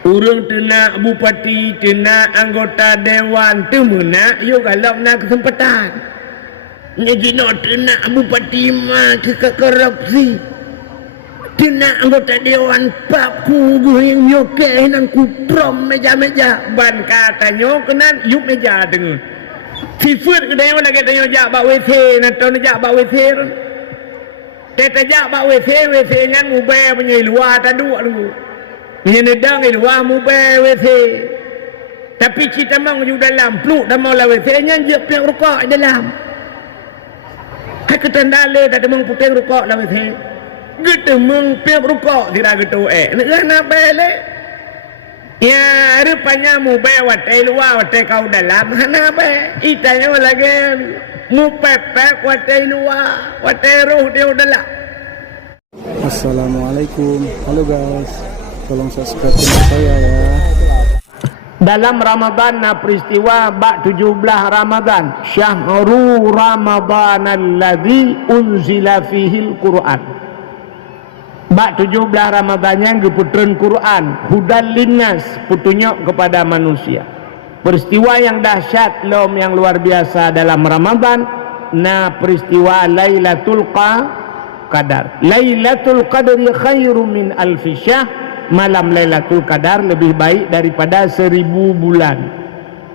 Urang tenak bupati, tenak anggota dewan, temenak yo kalau nak kesempatan. Ngaji nak tenak bupati mah ke korupsi. Tenak anggota dewan pak kuguh yang nyokeh nang kuprom meja-meja. Ban katanya kenan yuk meja dengar. Sifat kedai mana kita jak bak WC, nak tahu jak bak WC. Kita jak bak WC ngan mubay punya luar taduk dulu. Menyenedang luar mubay WC. Tapi kita mang ju dalam pluk dah mau la WC ngan je piang rokok dalam. Hai ketandale tak demang putih rokok la WC. Gitu meng piang rokok tidak gitu nak balik. Ya, rupanya mubay watai luar, watai kau dalam. Hana be, itanya lagi mupepek watai luar, watai roh dia dalam. Assalamualaikum. Halo guys, tolong subscribe channel saya ya. Dalam Ramadan peristiwa bak 17 Ramadan, Syahrul Ramadan alladzi unzila fihil Quran. Bak 17 Ramadannya geputren Quran, hudan linnas, petunjuk kepada manusia. Peristiwa yang dahsyat lom yang luar biasa dalam Ramadan, peristiwa Lailatul Qadar. Lailatul Qadri khairu min alfi syahr. Malam Lailatul Qadar lebih baik daripada 1000 bulan.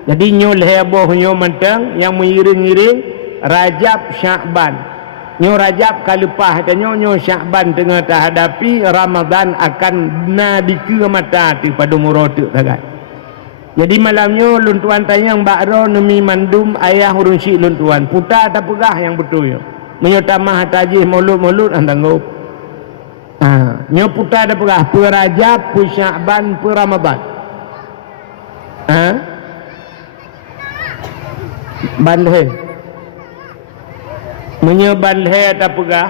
Jadi nyol heboh nyo menteng yang mengiring-iring Rajab Sya'ban. Nyo Rajab kalepah katanya nyo Sya'ban tengah terhadapi Ramadan akan nadike mata ti pada murotek tagat. Jadi malamnya luntuan tayang bakro nemi mandum ayah urun syik luntuan. Putar tak pegah yang betul yo. Nyo tamah tajih mulut-mulut antanggop. Nyo putar tak pegah pu Rajab, pu Sya'ban, pu Ramadan. Balhe menyeban he tak pegah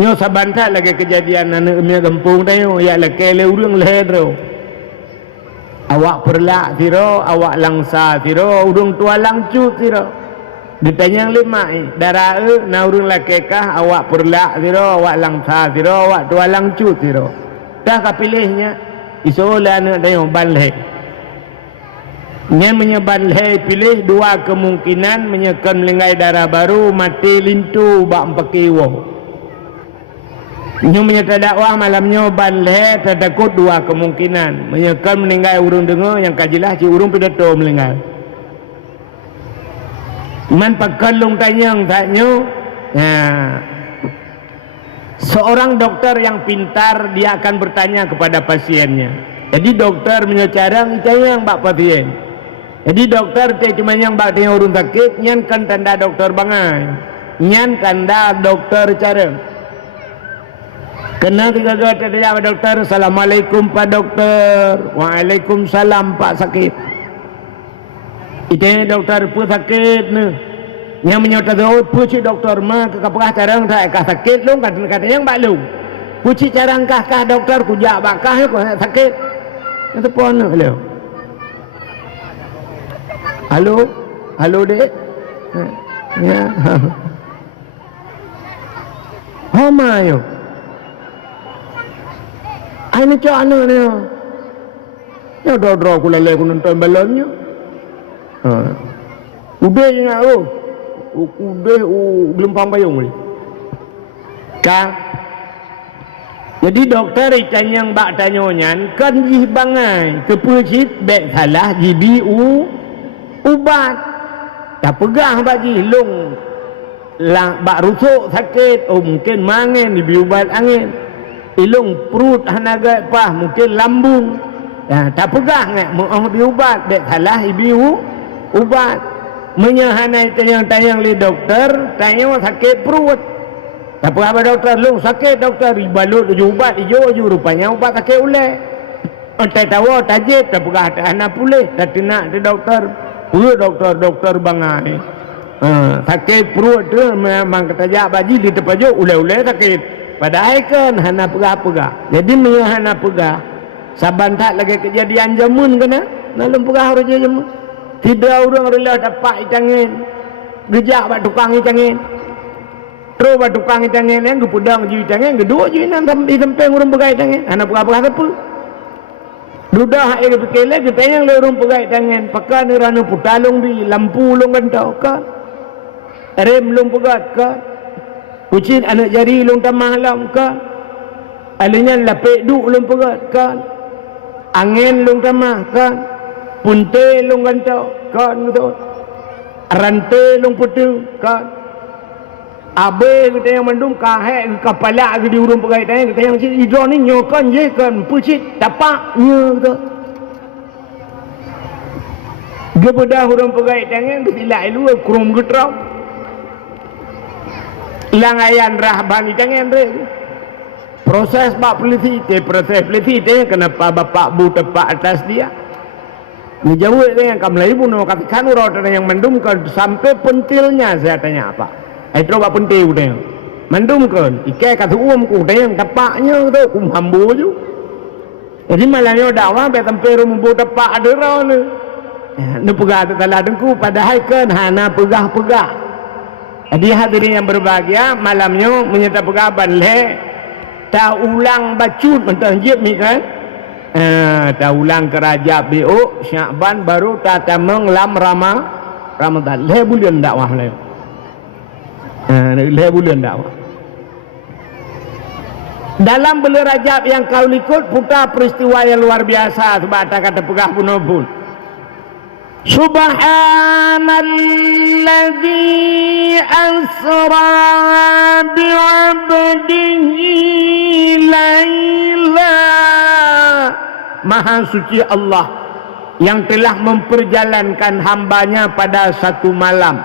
nyo sabantat lagi kejadian anak emia gempung tayo ya leke le urang le dro awak perlak tiro awak langsa tiro urang tua langcut tiro ditanya yang lima darah na urang leke kah awak perlak tiro awak langsa tiro awak tua langcut tiro dah kapilihnya isola anak tayo balhe. Nya menyeban leh pilih dua kemungkinan menyekan melengai darah baru mati lintu bak empekiwo. Nyo menyata dakwah malamnya ban leh tertakut dua kemungkinan menyekan meninggal urung dengar yang kajilah si urung pidato melinggal. Man pakalung tanyang taknyo. Seorang dokter yang pintar dia akan bertanya kepada pasiennya. Jadi dokter menyecarang tanyang bak pasien. Jadi dokter tak cuma yang bak tanya urung sakit, nyan kan tanda dokter bangai, nyan tanda dokter cara. Kena tiga kata dia dokter, assalamualaikum pak dokter, waalaikumsalam pak sakit. Itu dokter pun sakit ni, yang menyota tu puci dokter mah kekapakah carang tak kah sakit long kata yang bak long, puci carang kah dokter kujak bakah kau sakit, itu pun lo. Halo, halo dek. Ya. Homa yo. Ini cak anu ni. Ya dodro aku lele aku nonton balonnya. Udah je udah gelempang payung ni. Kang. Jadi dokter itanya yang bak tanyonyan kan jih bangai kepecit bek salah jibi ubat tak pegah bagi long lang bak rusuk sakit mungkin mangin dibi ubat angin ilung perut hanaga pah mungkin lambung tak pegah ngak mau di ubat dek salah ibi ubat menyahanai tayang li dokter tanya sakit perut tak apa dokter long sakit dokter ibalut ubat ijo rupanya ubat sakit uleh tak tahu tajib tak pegah tak anak pulih tak tenak di dokter dokter bangai sakit perut tu memang ketajak baji di tempat je ulai-ulai sakit padahal kan hana pegah-pegah jadi hana pegah saban tak lagi kejadian jamun kena dalam pegah orang jamun tidak orang rela dapat itangin gejak bak tukang itangin terus bak tukang itangin yang gepudang ji itangin kedua ji nang di tempeng orang pegah itangin hana pegah-pegah apa Dudah air berkele kita yang lorong pegai tangan pakai ni rana putalung di lampu long kantau kan rem long pegat kan ucin anak jari long tamah lam kan alanya lapik duk long pegat kan angin long tamah kan punte long kantau kan betul rantai long putung kan abe kita yang mandum kahek kepala di urung pegai tangan kita yang cik hidro ni nyokan je kan pucit tapaknya tu gebedah urung pegai tangan ketilak lu krum getrau langayan rah bani tangan tu proses bak peliti kenapa bapak bu tepak atas dia ni jauh dengan kamlai pun katakan urut yang mandum kan sampai pentilnya saya tanya apa itu apa penting udah mandum kan ikai kata ku dah yang tepaknya tu hambu je jadi malangnya dakwah be tempe rumbu tepak ada raw ni pegah tu telah dengku padahal kan hana pegah-pegah jadi hadirin yang berbahagia malamnya menyerta pegaban le tak ulang bacut mentang jib ni kan tak ulang kerajaan BO Syakban baru tak tamang lam Ramadan le bulan dakwah le bulan dakwah dalam bulan Rajab yang kau ikut putar peristiwa yang luar biasa sebab kata pegah pun Subhanalladzi asra bi'abdihi laila Maha suci Allah yang telah memperjalankan hambanya pada satu malam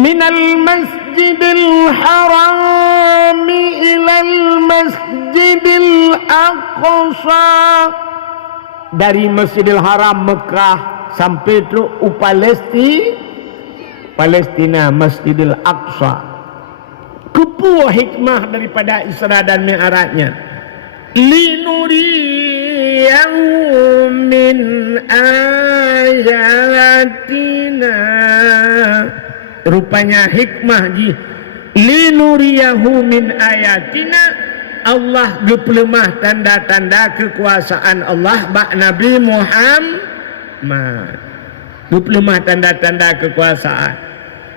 minal masjidil harami ilal masjidil aqsa dari Masjidil Haram Mekah sampai tu Palestina Masjidil Aqsa kepuah hikmah daripada Isra dan Mi'rajnya linuriyahu min ayatina rupanya hikmah ji linuriyahu min ayatina Allah gepelemah tanda-tanda kekuasaan Allah bak Nabi Muhammad gepelemah tanda-tanda kekuasaan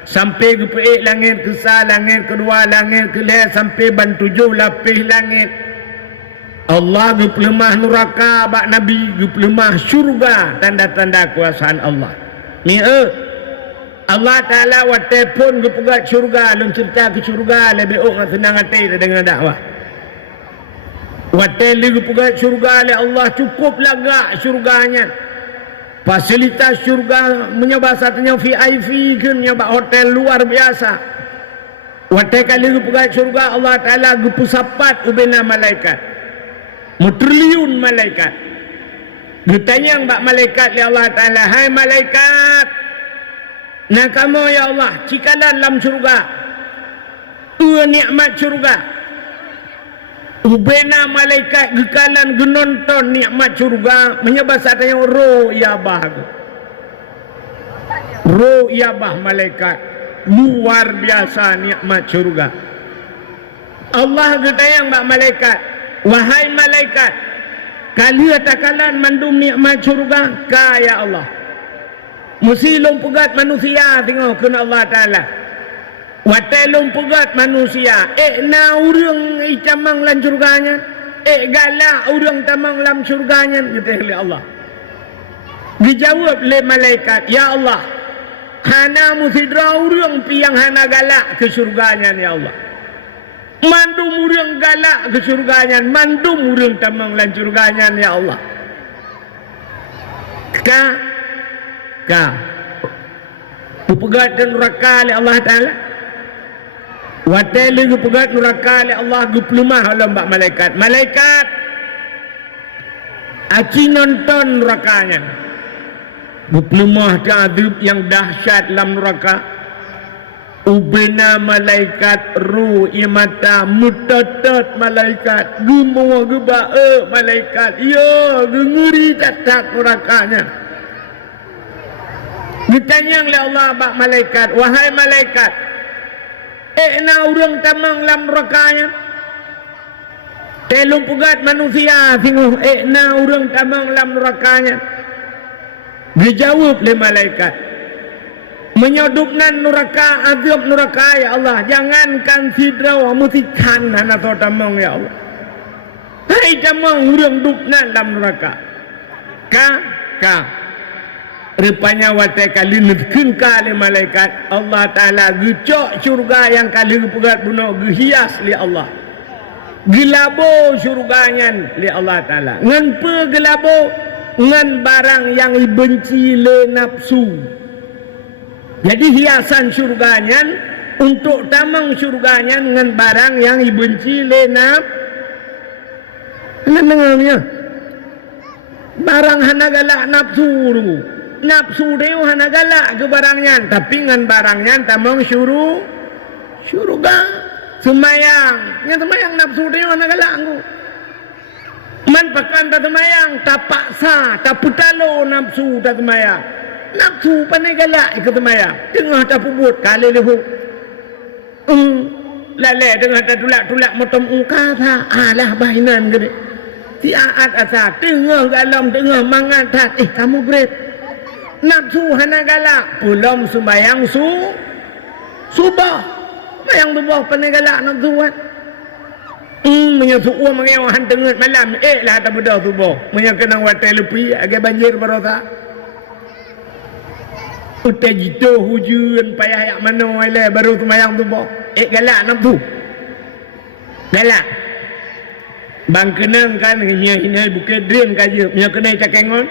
sampai gepeik langit kesal langit kedua langit kelih sampai ban 7 lapis langit Allah gepelemah neraka bak Nabi gepelemah syurga tanda-tanda kekuasaan Allah ni Allah Ta'ala watai pun gepegat syurga lun cerita ke syurga lebih senang hati dengan dakwah watai li gepegat syurga oleh Allah cukup lagak syurganya fasilitas syurga menyebab satunya VIP ke menyebab hotel luar biasa watai kali gepegat syurga Allah Ta'ala gepusapat ubena malaikat mutriliun malaikat ditanya mbak malaikat ya Allah Ta'ala hai malaikat nah kamu ya Allah cikalan dalam syurga nikmat syurga ubena malaikat gekalan genonton nikmat syurga menyebab satanya roh yabah malaikat luar biasa nikmat syurga Allah getayang mbak malaikat wahai malaikat kalian takalan mandum nikmat syurga kaya Allah mesti long pegat manusia tengok kena Allah Ta'ala watai long pegat manusia na urang icamang lan surganya galak urang tamang lam surganya gitu oleh Allah dijawab oleh malaikat ya Allah hana musidra urang piang hana galak ke surganya ya Allah mandum urang galak ke surganya mandum urang tamang lan surganya ya Allah pegat dan neraka oleh Allah Ta'ala watai lagi pegat neraka oleh Allah guplemah oleh mbak malaikat aci nonton nerakanya guplemah ta'adib yang dahsyat dalam neraka ubena malaikat ruh imata mutatat malaikat gumawa gebae malaikat ya ngeri tatak nerakanya ditanya oleh Allah bak malaikat wahai malaikat na urang tamang lam nerakanya telung pugat manusia singguh na urang tamang lam nerakanya. Dijawab oleh malaikat, menyodupnan neraka, azab neraka ya Allah, jangankan sidraw musikan anak tamang ya Allah. Hai tamang urang dupnan dalam neraka. Ka rupanya watai kali nezkeun ka oleh malaikat Allah Taala gecok syurga yang kali pugat bunuh gehias li Allah. Gelabo syurganya li Allah Taala. Ngan pe gelabo ngan barang yang dibenci le nafsu. Jadi hiasan syurganya untuk tamang syurganya ngan barang yang dibenci le dengarnya barang hana galak nafsu dulu. Nafsu dia hana galak ke barangnya, tapi ngan barangnya tamang syurga semayang. Yang semayang nafsu dia hana galak aku. Man pakan tak semayang, tak paksa, tak putalo nafsu tak semayang. Nafsu pandai galak ikut semayang. Tengah tak pubut kali lehu. Lalai tengah tak tulak-tulak motom ukasa. Alah bahinan gede. Si aat asa tengah galam tengah mangan tak. Kamu great. Nafsu hana galak. Pulang semayang subah. Semayang subah pandai galak nafsu kan. Menyusuk uang mengewahan tengah malam lah tak bedah subuh menyakenang watai lepi agak banjir barosa utai jitu hujan payah yak mana wala baru semayang subuh galak nafsu galak bang kenang kan hina bukan dream kaje punya kena cakengon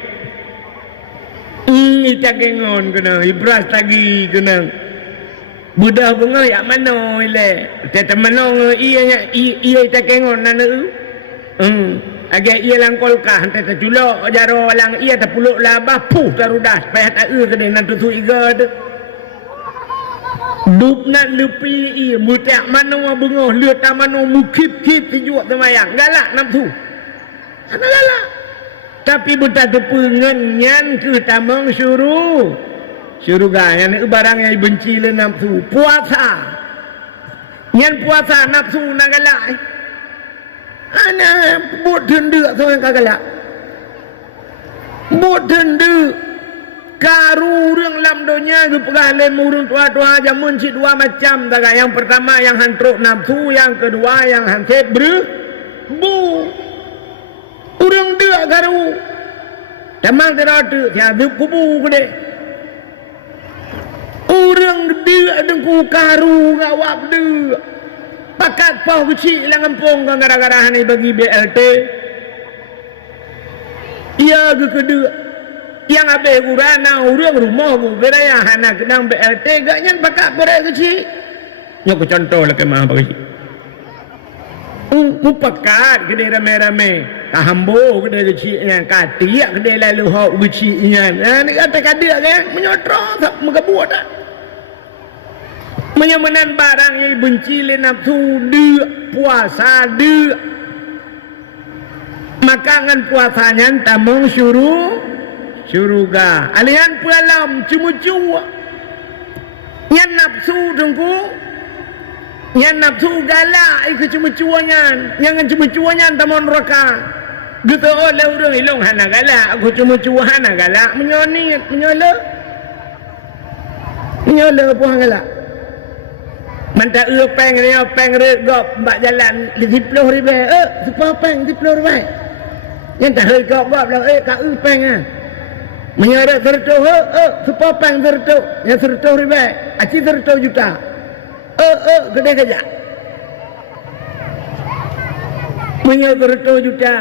cakengon kena ibras lagi kenang budak bunga yak mana ile teta manong ia tak kengon nana agak ia langkol kah teta culok jaro lang ia tak puluk labah puh tarudas payah tak kede nan tu iga de dup nan lepi ia mutak mana bunga liat tak mana mukip-kip tijuk semayang galak nafsu ana galak tapi buta tepungan nyan ke tamang syurga yang barang yang benci le nafsu puasa yang puasa nafsu nak galak ana buat denda seorang galak buat denda karu urang lam dunia ke pegah le urang tua-tua jamun si dua macam daga yang pertama yang hantruk nafsu yang kedua yang hansep bu urang dia karu tamang teratu tiada kubu gede orang dia dengku karu ngawak dia pakat pau kecil lah ngempung gara-gara ni bagi BLT ia ke kedua yang habis kurana orang rumah ku beraya hana kedang BLT gaknya pakat berai kecil nyok contoh lah ke maha kecil pakat kedai rame-rame tahambo kedai kecil yang katiak kedai lalu hok kecil yang ni kata kadia kan menyotro tak mengebuat tak menyamanan barang yang benci le nafsu dia puasa dia makangan puasanya tamang syurga alihan pualam cuma-cuma yang nafsu dengku yang nafsu galak ikut cuma-cuanya yang cuma-cuanya tamang neraka gitu oleh orang ilong hana galak aku cuma-cuma hana galak menyola puang galak mantap peng regop mbak jalan 10 ribu supaya peng 10 ribu yang tak regop gop lah kat peng ah menyeret 100 supaya peng 100 yang 100 ribu aci 100 juta gede saja menyeret 100 juta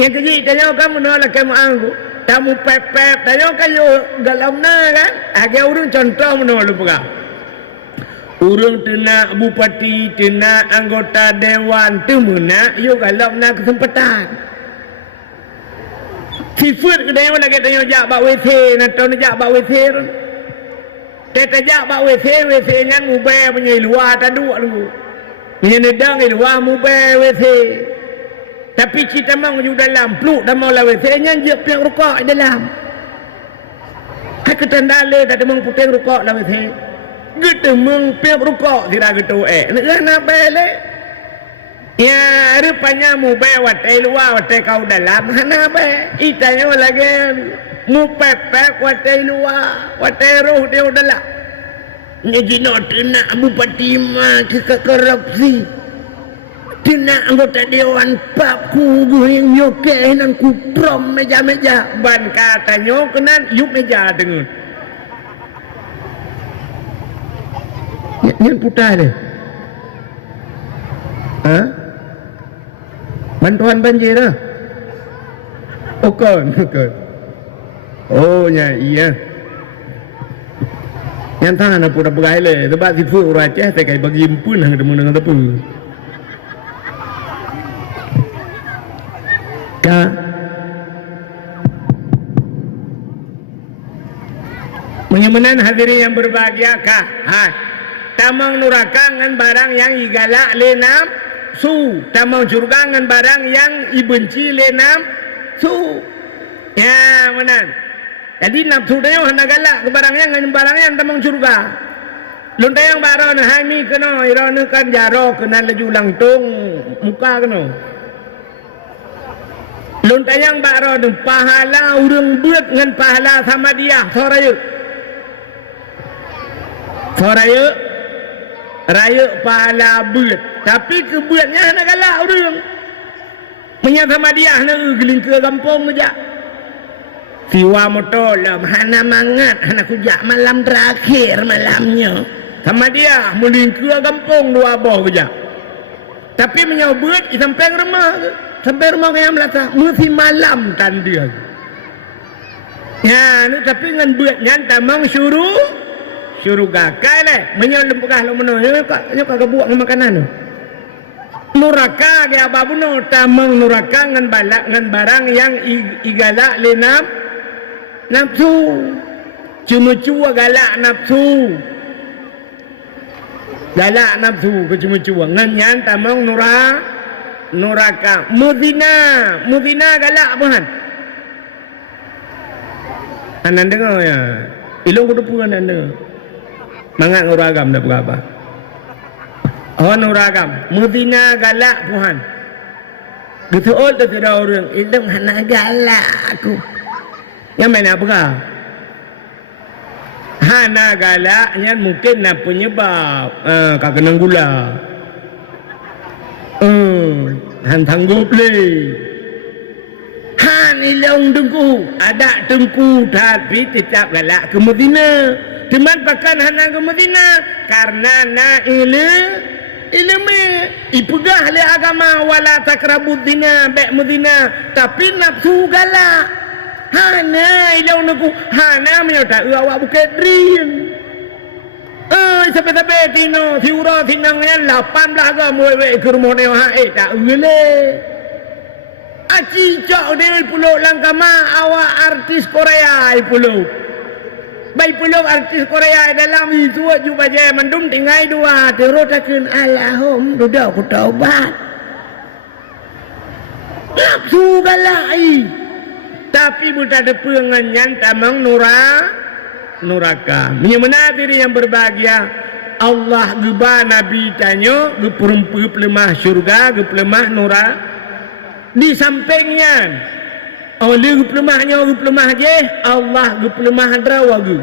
yang kecil tanya kamu nolak kamu anggu kamu pepet tanya kayu galau na kan agak urung contoh menolak pegang urung tenak bupati, tenak anggota dewan temuna, yuk kalau nak kesempatan. Sifat kedai mana kita tanya jak bak WC, natau nak jak bak WC. Kita jak bak WC ngan mubay punya luar taduk dulu. Punya nedang luar mubay WC. Tapi kita mau ju dalam pluk dah mau lah WC ngan je piang rokok dalam. Hak tandale tak demang putih rokok dalam WC. Gitu mengpiap rukuk tidak gitu nak balik Ya, rupanya mu be watai luar watai kau dalam hana be. Itanya lagi mu pepek watai luar watai roh dia dalam. Jadi nak bupati mah ke korupsi. Tina anggota dewan pak ku yang yoke nan ku prom meja-meja ban katanya kenan yuk meja dengan. Yang putah deh. Ha? Bantuan banjir lah. Bukan. Oh, ya, iya. Yang tangan apa dah berai le. Sebab si fuk Aceh saya kaya bagi impun hang temu dengan tepu. Ka. Menyemanan hadirin yang berbahagia kah? Ha. Tamang nurakangan barang yang igalak lenam su, tamang curgangan barang yang ibenci lenam su. Ya, menan. Jadi nafsu dia hendak galak ke barang yang tamang curga. Luntai yang baru na hai mi kena irana kan jaro kena laju langtung muka kena. Luntai yang baru na pahala urang buat dengan pahala sama dia soraya. Soraya raya pahala buat. Tapi kebuatnya hendak galak urang. Menyata sama dia hendak geling ke kampung saja. Siwa motolam hana mangat hana kujak malam terakhir malamnya sama dia melingkir kampung dua boh kejap. Tapi menyobot sampai rumah yang melata mesti malam kan dia. Ya, ni tapi dengan buatnya tamang suruh gakai le menyolem pegah lo meno nya kagak buat makanan. Nuraka ge ababuno tamang nuraka ngan balak ngan barang yang igalak lenam nafsu. Cuma cua galak nafsu. Galak nafsu ke cuma cua. Nganyan tamang nuraka. Mudina galak bukan? Anan dengar ya. Ilong kudu pun anan dengar. Mangat nuragam dah berapa? Oh nuragam. Mudina galak bukan? Betul tu tidak orang. Ilong hana galak aku. Yang mana apa kah? Hana galaknya mungkin nak penyebab kak kena gula. Han tanggup le. Han ilong dengku. Ada dengku tapi tetap galak ke Medina. Teman pakan hana ke Medina. Karena na ilmu ipegah le agama wala takrabud dina bek Medina. Tapi nafsu galak. Hana ilau naku hana menyata awak bukit rin. Sampai tino siura sinangnya 18 ke mulai ke rumah dia tak ule. Aci cak dia pulau langkama awak artis Korea pulau. Baik pulau artis Korea dalam itu juga je mendum tinggal dua terus takkan alahum duduk ku taubat. Nafsu galai. Tapi buta ada penganyan tamang nuraka. Menyemana diri yang berbahagia. Allah geba Nabi tanya, geperempu pelemah syurga, gepelemah nura. Di sampingnya, oleh gepelemahnya, gepelemah je, Allah gepelemah drawa ge.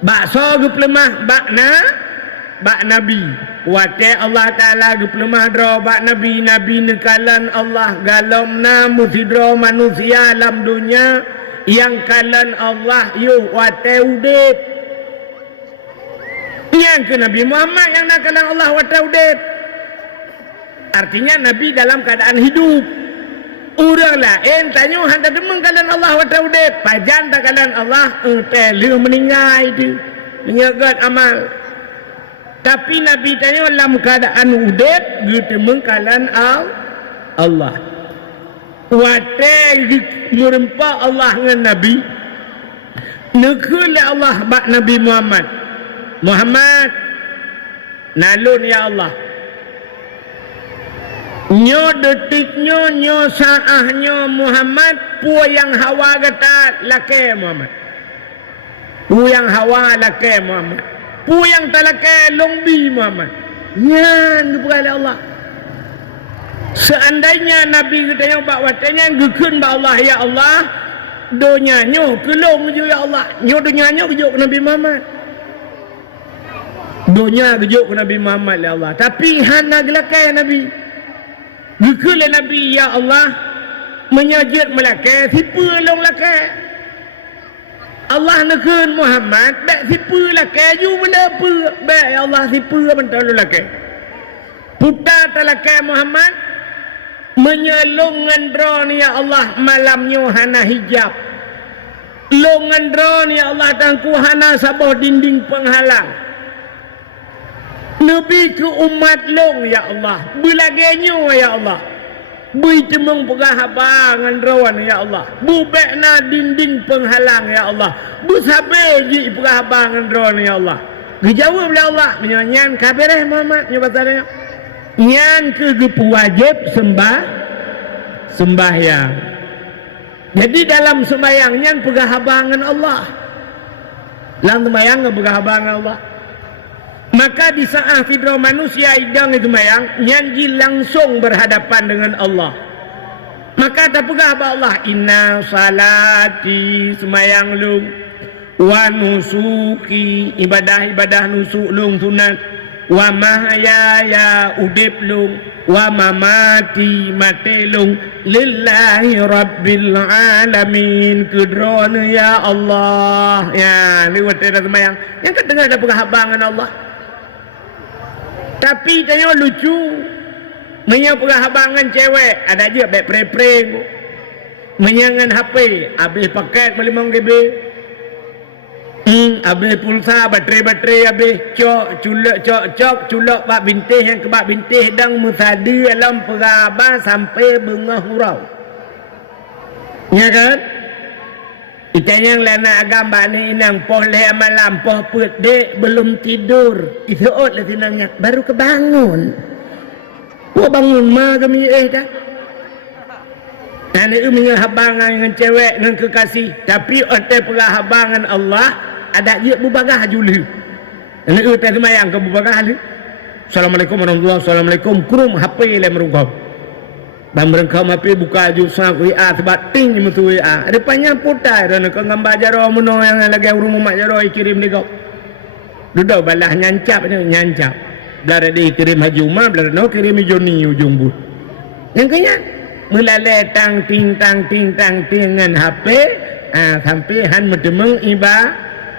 Bakso gepelemah bak Nabi. Wate Allah Ta'ala gepelemah draw bak Nabi nekalan Allah galamna musidro manusia alam dunia yang kalan Allah yuk wate udip yang ke Nabi Muhammad yang nakalan Allah wate udip artinya Nabi dalam keadaan hidup orang lain tanya handa demeng kalan Allah wate udip pajan takalan Allah lu meninggal itu menyegat amal. Tapi Nabi tanya dalam keadaan udip gitu mengkalan Allah. Wate merempa Allah dengan Nabi. Nekul Allah bak Nabi Muhammad. Muhammad nalun ya Allah. Nyo detiknya nyo saahnya Muhammad pu yang hawa kata laki Muhammad. Pu yang hawa laki Muhammad. Pu yang talakai longbi Muhammad. Nyan kepada Allah. Seandainya Nabi kita yang bak watanya gekun ba Allah ya Allah donya nyo kelong je ya Allah nyo donya nyo gejuk ke Nabi Muhammad donya gejuk ke Nabi Muhammad ya Allah tapi hana gelakai Nabi gekun Nabi ya Allah menyajid melakai siapa long lakai Allah nekun Muhammad bak siapa lakai ju melapa bak ya Allah siapa bentar lakai putar talakai Muhammad menyelongan drone ya Allah malamnya hana hijab longan drone ya Allah tangku hana sabah dinding penghalang Nabi ke umat long ya Allah belaganya ya Allah bui cemeng pegah abangan drone ya Allah bubekna dinding penghalang ya Allah bu sabe ji pegah abangan drone ya Allah dijawab oleh Allah menyanyian kabireh Muhammad nyobatanya nyan ke wajib sembahyang. Jadi dalam sembahyangnya pegah habangan Allah. Dalam sembahyang pegah habangan Allah. Maka di saat fidra manusia idang itu sembahyang, nyanji langsung berhadapan dengan Allah. Maka tak pegah Allah inna salati sembahyang lung wa nusuki ibadah nusuk lung sunat wa mahayaya udip lung wa mamati mati lung lillahi rabbil alamin kudrona ya Allah ya ni wate dah sembahyang yang kedengar ada penghabangan Allah tapi tanya lucu menyang penghabangan cewek ada je baik pre-pre menyangan HP habis paket 5 GB habis pulsa baterai habis cok culak bak bintih yang kebak bintih dang musadi alam peraba sampai bengah hurau ya kan itanya yang lana agam bani inang poh leh malam poh put dek belum tidur isuot lah sinangnya baru kebangun bangun mah kami dah dan itu menghabangan dengan cewek dengan kekasih tapi otak penghabangan Allah ada dia bubagah juli. Ini utai semayang ke bubagah ni. Assalamualaikum warahmatullahi wabarakatuh. Assalamualaikum kurum HP le merungkau. Dan merungkau HP buka jusa WA sebab ting mutu WA. Depannya putar dan ke gambar jaro muno yang lagi rumah mak jaro kirim ni kau. Duduk balah nyancap ni nyancap. Belar dia kirim haji umar belar no kirim Joni ujung but. Yang kenya melalai tang ting dengan HP sampai han medemeng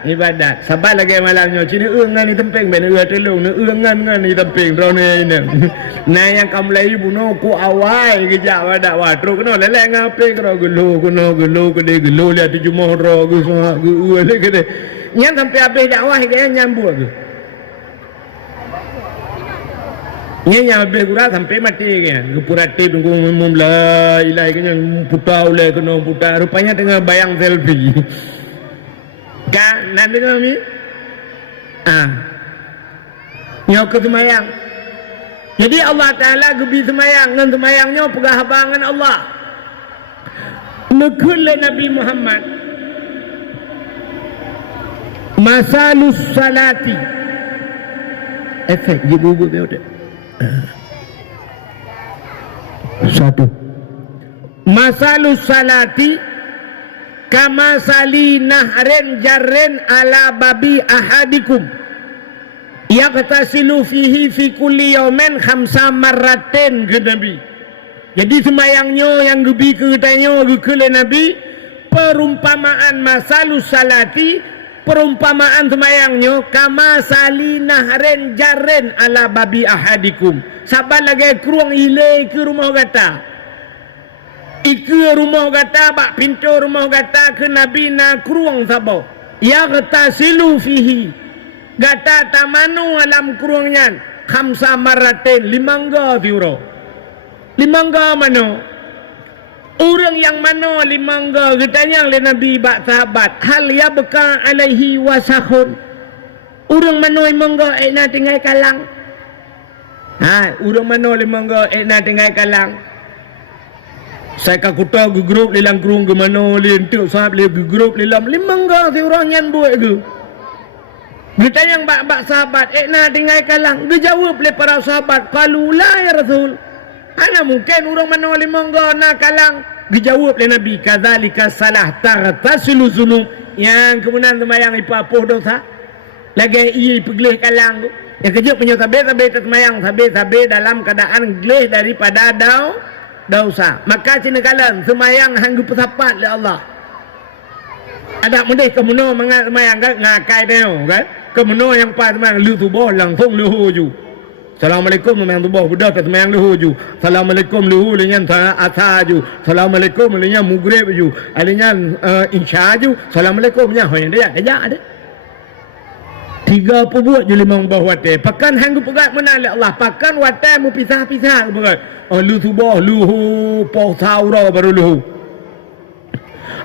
ibadat sabar lagi malamnya cini ngan ni tempeng ben telung ni ngan ni tempeng drone ni nah yang kamu lai buno ku awai kejap ada watro kena lele ngape kena gelo gede gelo lihat 7 mohro gu soha gu le kede nyan sampai habis dakwah dia nyambut tu nyan habis gura sampai mati kan gupurati tunggu umum la ilahi kan putau le kena putar rupanya tengah bayang selfie kan nanti kami nyok ke semayang jadi Allah Ta'ala gebi semayang dan semayangnya pegah habangan Allah nekul Nabi Muhammad masalus salati efek jibu-jibu dia satu masalus salati kama sali nahrin jarrin ala babi ahadikum yaqtasilu fihi fi kulli yawmin 5 marratin ke Nabi. Jadi semayangnya yang gebi ke tanya ke Nabi perumpamaan masalus salati perumpamaan semayangnya kama sali nahrin jarrin ala babi ahadikum sabar lagi keruang ilai ke rumah kata Iku rumah gata bak pintu rumah gata ke Nabi na kurung sabo. Ya gata silu fihi. Gata tamanu alam kurungnya. 5 maratin 5 ga tiuro. 5 ga mano. Orang yang mano 5 ga getanya oleh Nabi bak sahabat. Hal ya beka alaihi wasakhun. Orang mano 5 ga na tinggal kalang. Orang mano 5 ga na tinggal kalang. Saya kakuta ke grup lilang kurung ke mana lintuk sahab le ke grup lilang 5 ga si orang yang buat ke berita yang bak sahabat na tinggal kalang dia jawab le para sahabat qalu la ya rasul Ana mungkin orang mana lima ngana kalang dijawab oleh Nabi kadzalika salah tartasilu zulum yang kemudian semayang ipapuh dosa lagi ia pergelih kalang tu yang kejap punya tabe semayang tabe dalam keadaan gelih daripada dosa maka cina kalang semayang hanggu pesapat oleh Allah ada mendih kemuno mengat semayang kan ngakai dia kan kemuno yang pas semayang lu tubuh langsung luhu ju Assalamualaikum semayang tubuh budak semayang luhu ju Assalamualaikum luhu dengan asa ju Assalamualaikum dengan mugrib ju dengan insya ju Assalamualaikum nya hoy dia ada 3 buat je 5 bah wate pakan hang pegat menal Allah pakan wate mu pisah-pisah pegat oh lu tubuh luhu poh saura baru luhu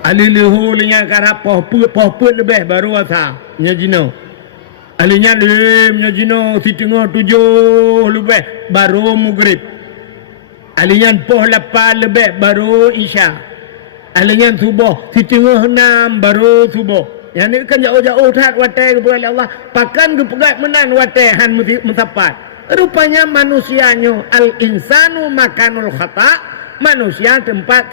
ali luhu nya karap poh put lebih baru asa nya jino alinya lim nya jino si tengah 7 lebih baru mugrib alinya poh 8 lebih baru isya alinya subuh si tengah 6 baru subuh yang ni kan jauh-jauh tat watai kepada Allah pakan ke pegat menan watai han mensapat rupanya manusianya al insanu makanul khata manusia tempat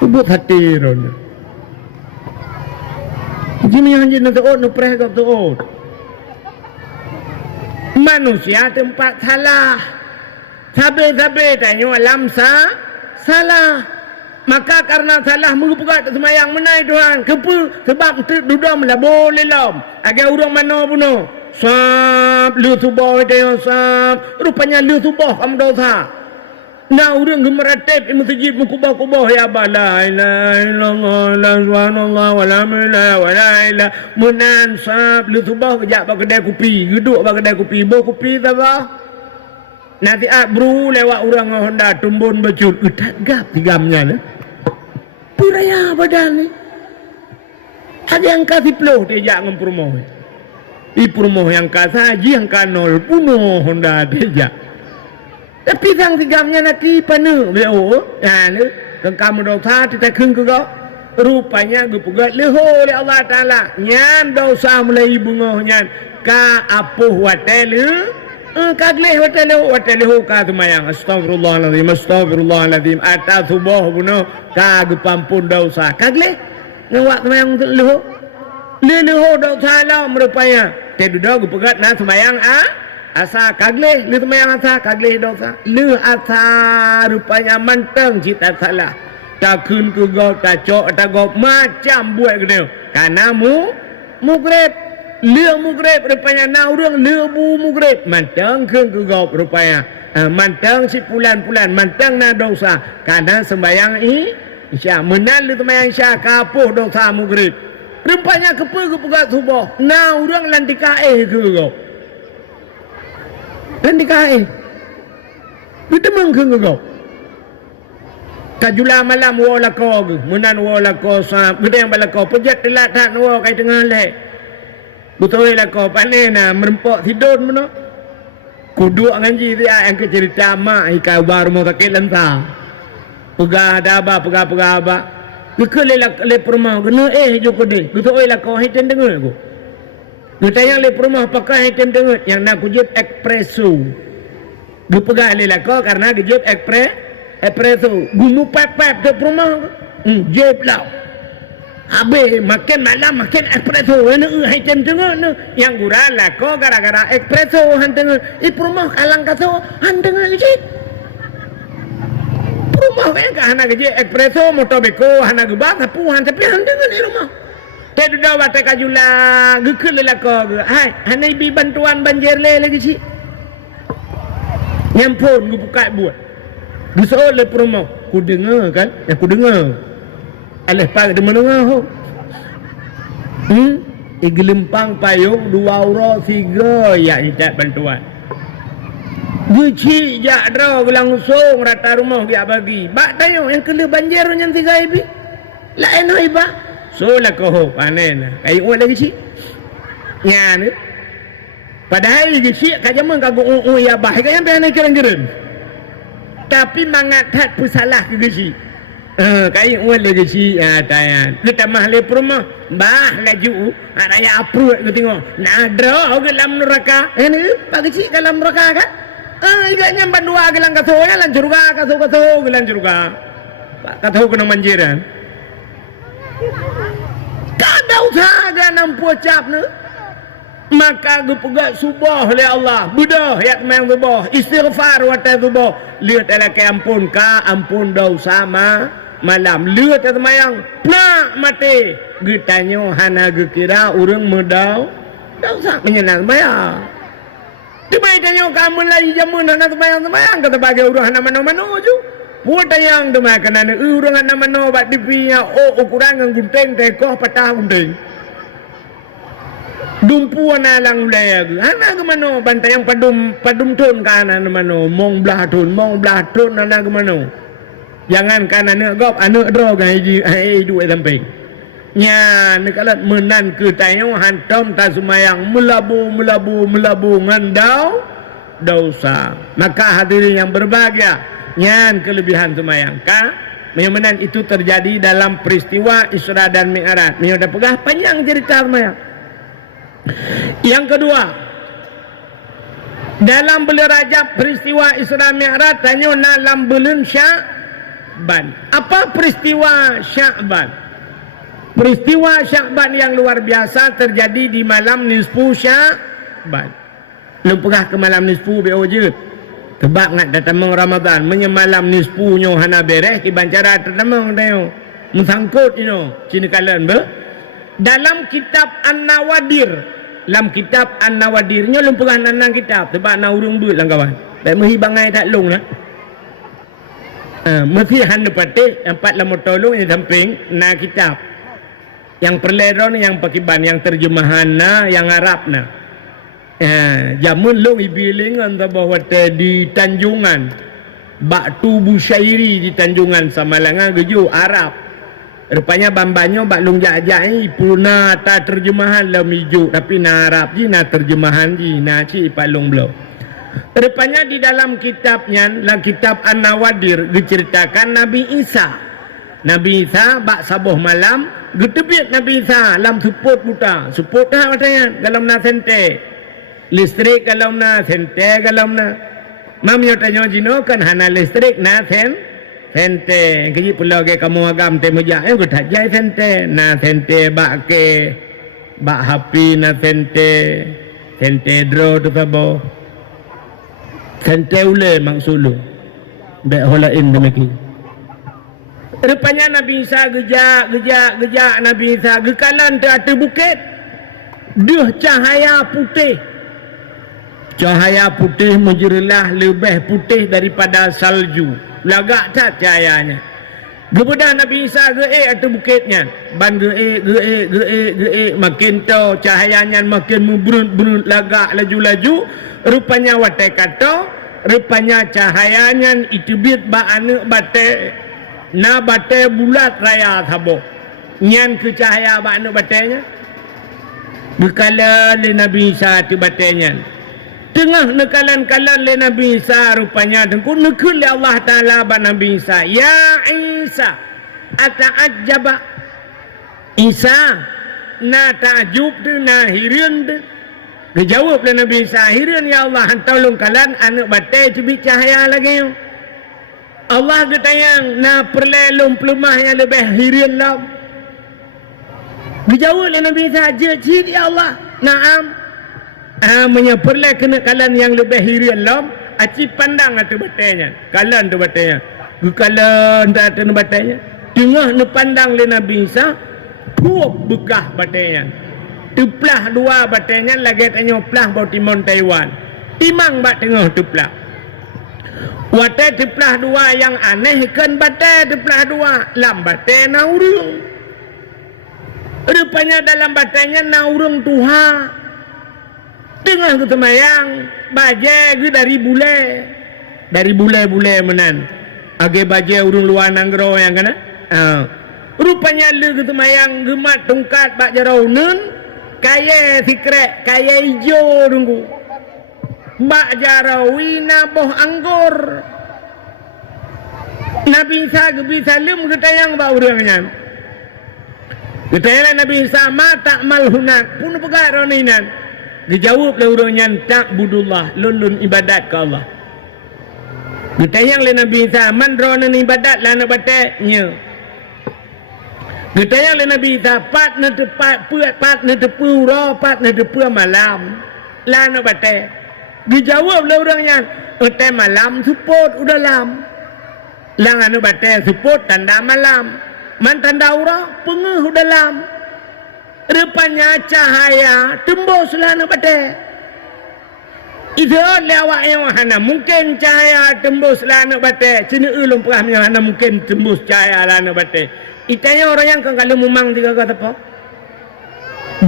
ubut hati ron jimi hanje na tuot no preh kap tuot manusia tempat salah sabe tanya alam salah maka karena salah mengupegat semayang menai Tuhan kepu sebab duduk lah boleh lam agar orang mana pun sab lu subah dia sab rupanya lu subah kamu dosa nah orang gemeratip di masjid mengkubah-kubah ya la ilaha illallah la subhanallah wa la ilaha wa la ilaha menan sab lu subah kejap bak kedai kopi duduk bak kedai kopi bawa kopi apa nanti bro lewat orang Honda tumbun becut utat gap tigamnya ni piraya badan ni ada yang kasih peluh dia jangan promoh i promoh yang kasih haji yang kanol puno Honda dia tapi sang tigamnya nanti panu beo ni dan kamu dosa kita keng ke kau rupanya gupegat leho oleh Allah Ta'ala nyan dosa mulai bungohnya ka apuh watelu kagleh watelu ka tumayang astagfirullahaladzim atas subuh bunuh ka pampun dosa kagleh ngawak tumayang leho dosa lah merupanya tedudah gupegat na tumayang asa kagleh le tumayang asa kagleh dosa le asa rupanya manteng cita salah takun ke gau tak cok tak gau macam buat kena karena mugrib lia mugrib rupanya na urang lia bu mugrib mantang ke gau rupanya mantang si pulan-pulan mantang na dosa karena sembayang isya menal le sembayang isya kapuh dosa mugrib rupanya kepe pegat subuh na urang landikae ke gau landikae ditemang ke gau kajula malam wala ko menan wala ko sa gede bala ko pejat telat tak no kai tengah lek betul lah ko panena merempok tidur meno kudu ngaji dia yang ke cerita mak ikai baru mau kakek lentang pegah daba pegah apa kekele le permah kena joko de betul lah ko hitem dengar ko ditanya le permah pakai hitem dengar yang nak kujip espresso du pegah le lah ko karena kujip espresso gumu pep tu permah jeb lah habis makan malam makan espresso hai tengah yang gurau lah ko gara-gara espresso han tengah perumah kalang kaso han tengah kecil perumah kan hana kecil espresso motor beko hana gebak sapu han tapi han tengah di rumah tedu dah wate kajula gekul lah ko hai hana ibi bantuan banjir le lagi si nyampun gu buka buat disol le perumah ku dengar kan yang ku dengar alih pagi di menengah ho gelempang payung 2 euro 3 ya icat bantuan guci jak draw langsung rata rumah dia bagi bak tayo yang kena banjir yang 3 ibi lain ho iba so lah ko panen ai oi lagi si nya ni padahal guci kajaman kagu ya bah kan yang keren-keren tapi mangat pusalah ke guci kai oi lagi si tayan kita mah le rumah bah laju raya aprut ke tengok nak draw ke dalam neraka ni pagi si dalam neraka kan Igaknya bandua gelang kasuhnya lan curuga kasuh gelang curuga. Kasuh kena manjiran. Kada usah ada nampu cap ne. Maka gepegak subuh oleh Allah. Budah yak main subuh. Istighfar wata subuh. Lihat ala ke ampun ka ampun dosa malam. Lihat semayang nak mati. Getanyo hana gekira urang medau. Dosa menyenang semayang. Tiba tanyo kamu lagi jamun hana semayang kata bagi urang hana mano-mano ju. Buat yang demai kena urang hana mano bat dipinya ukuran ngan gunting tekoh patah gunting. Dumpuan alang ulaya ke ana ke mano bantai yang padum tun kana mano mong belah tun ana ke mano jangan kana ne gop anu dro ga ai duit samping nya ne kalat menan ke tayo hantom ta sumayang melabu ngandau dosa. Maka hadirin yang berbahagia, nyan kelebihan sumayang ka menan itu terjadi dalam peristiwa Isra dan Mi'raj. Ni udah pegah panjang cerita sumayang. Yang kedua, dalam bulan Rajab peristiwa Isra Mi'raj tanya dalam bulan Sya'ban. Apa peristiwa Sya'ban? Peristiwa Sya'ban yang luar biasa terjadi di malam nisfu Sya'ban. Lu pegah ke malam nisfu beojut. Tebak ngat datang Ramadan menyemalam nisfu nyo hana bereh kibancara tertemang tayo. Musangkut cina kalian be. Dalam kitab An-Nawadir, dalam kitab An-Nawadirnya lumpuran nanang kitab sebab na urung buat lang kawan. Tak mehi bangai tak long lah. Mesti han patih empat lamut tolong yang samping na kitab. Yang perleron yang pakiban yang terjemahan na yang Arab na. Jamun long ibiling anta bahwa di Tanjungan Batu Busyairi di Tanjungan Samalangan geju Arab. Rupanya bambanyo bak lung jajai puna ta terjemahan lam hijau tapi na Arab ji na terjemahan ji na ci palung blo. Rupanya di dalam kitabnya dalam kitab An-Nawadir diceritakan Nabi Isa bak sabuh malam getebit Nabi Isa lam suput buta suput dah katanya dalam na sente listrik dalam na sente dalam na mamyo tanyo jino kan hana listrik na sente keji pulau ke kamu agam temu ja ko tak jai sente na sente bak hapi na sente dro tu kabo sente ule mangsulu be holain demeki. Rupanya Nabi Isa geja Nabi Isa gekalan te atas bukit deh cahaya putih menjerilah lebih putih daripada salju. Lagak tak cahayanya. Kemudian Nabi Isa atas bukitnya. Ban makin to cahayanya makin memberut lagak laju. Rupanya watai kata, rupanya cahayanya itu bit ba anu bate na bate bulat raya thabo. Nyan ke cahaya ba anu batenya. Bekala le Nabi Isa tu batenya. Tengah nekalan-kalan le Nabi Isa rupanya tengku nekul le Allah Ta'ala ba Nabi Isa. Ya Isa ata'ajjaba Isa na ta'jub tu na hirun tu. Kejawab le Nabi Isa hirun ya Allah tolong kalan anak batai cubit cahaya lagi. Allah ketayang na perlelum pelumah yang lebih hirun lam. Kejawab le Nabi Isa jid ya Allah na'am. Menyeperlai kena kalan yang lebih hirian lam aci pandang atau batanya kalan tu batanya kalan tak atau batanya tengah ni pandang le Nabi Isa puak bekah batanya teplah dua batanya lagi tanya plah bau timon Taiwan timang bat tengah teplah watai teplah dua yang aneh kan batai teplah dua lam batai na urung rupanya dalam batanya na urung Tuhan tengah tu temayang baje ke dari bule menan age baje urung luar nanggro yang kana rupanya le ke temayang gemat tungkat bak jarau nun kaya sikrek kaya ijo tunggu bak jarau wina boh anggur Nabi Isa gebi salim ketayang bak urangnya ketayang Nabi Isa mata malhunat pun pegar roninan. Dijawab le urangnya tak budullah lulun ibadat ke Allah. Getayang le Nabi Isa man drona ni ibadat la nak bateknya. Getayang le Nabi Isa pat na tepat puat pat na tepu ro pat na tepu malam. La nak batek. Dijawab le orang yang te malam support udah lam. Lang anu batek support tanda malam. Man tanda ura pengeh udah lam. Rupanya cahaya tembus lah nak batek. Itu lewat yang hana mungkin cahaya tembus lah nak batik. Cina ulung perah yang hana mungkin tembus cahaya lah nak batik. Itanya orang yang kan kalau memang tiga kata apa?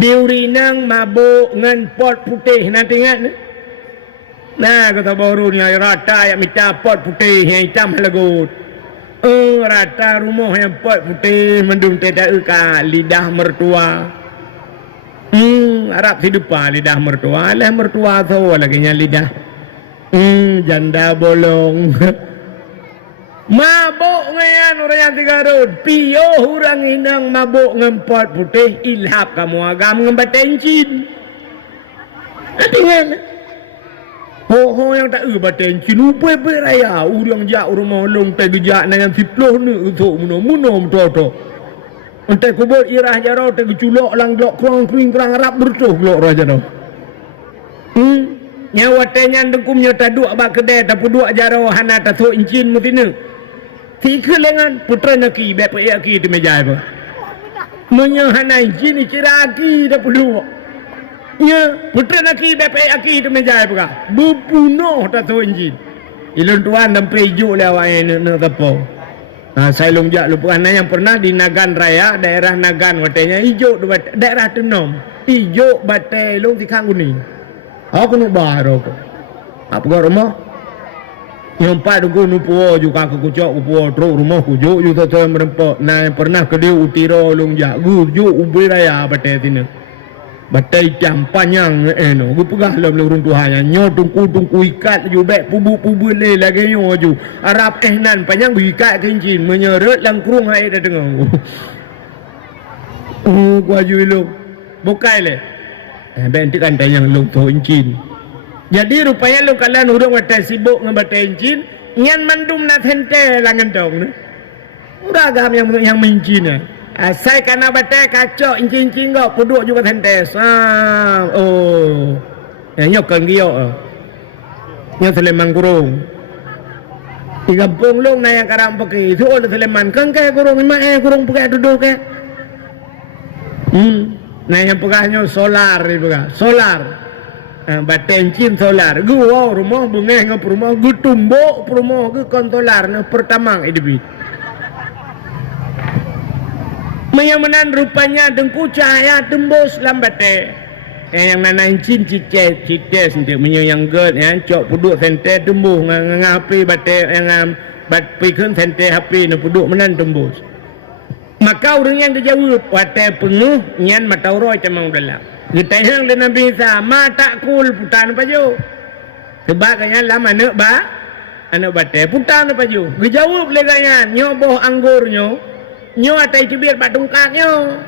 Diurinang mabuk dengan pot putih nanti ingat ni. Nah kata baru ni rata yang minta pot putih yang hitam lagut. Rata rumah yang pot putih mendung tidak lidah mertua. Arab hidupa lidah mertua lah mertua tahu lagi nya lidah janda bolong mabuk ngayan orang yang tiga rod piyo orang inang mabuk ngempot putih ilhap kamu agam ngembat tencin dengan ho yang tak batencin upai beraya urang jak rumah long tadi jak nang fitloh ni untuk muno toto. Entah kubur irah jarau tak culok lang glok kurang kering kurang harap bertuh glok raja dah. Nyawa tenyan dengkumnya tak duk abak kedai tak duk jarau hana tak so incin mutina. Tiga lengan putra naki bep aki di meja apa. Menya hana incin cira aki tak perlu. Nya putra naki bep aki di meja apa? Bubunuh tak so incin. Ilun tuan dan preju lewat nak tepo. Saya longjak lupa yang pernah di Nagan Raya, daerah Nagan watenya hijau daerah Tenom. Hijau batai long di kang kuning. Aku nak baru aku. Apa kau rumah? Yang empat aku nupuo juga aku kucok kupuo terus rumah kujuk juga tu merempok. Nah yang pernah ke dia utiro longjak gujuk ubi raya batai sini. Batai jam panjang no. Gue pegah lah belum runtuhannya. Nyo tungku ikat ju bek pubu le lagi nyo ju. Arab nan panjang gue ikat kencin menyeret lang kurung air dah dengar. Gua ju lu. Bukai le. Benti kan tayang lu tu kencin. Jadi rupanya lu kalan urang batai sibuk dengan batai kencin, ngan mandum na hente langan dong ni. Udah agam yang mencin. Saya kena batai kacau incin-incin kau puduk juga hentes. Nyok kan giok. Nyok Seleman kurung. Di kampung lu na yang karam pakai itu oleh Seleman kan kayak kurung kurung pakai duduk ke. Nah yang pegahnya solar ni pegah. Solar. Batai incin solar. Gua rumah bunga ngap rumah gu tumbuk rumah gu kontolar na pertamang edibit. Menyamanan rupanya dengku cahaya tembus lambate. Yang nanain cin cices untuk menyang ged ya cok puduk sente tembus ngapi bate yang bat pikun sente hapi na puduk menan tembus. Maka orang yang dijawab wate penuh nyan matauroi temang dalam. Getayang le Nabi Isa mata kul putan paju. Sebabnya lama anak anak bate putan paju. Dijawab le ganya nyoboh anggurnya. Nyo atai tibit pak tungkatnya.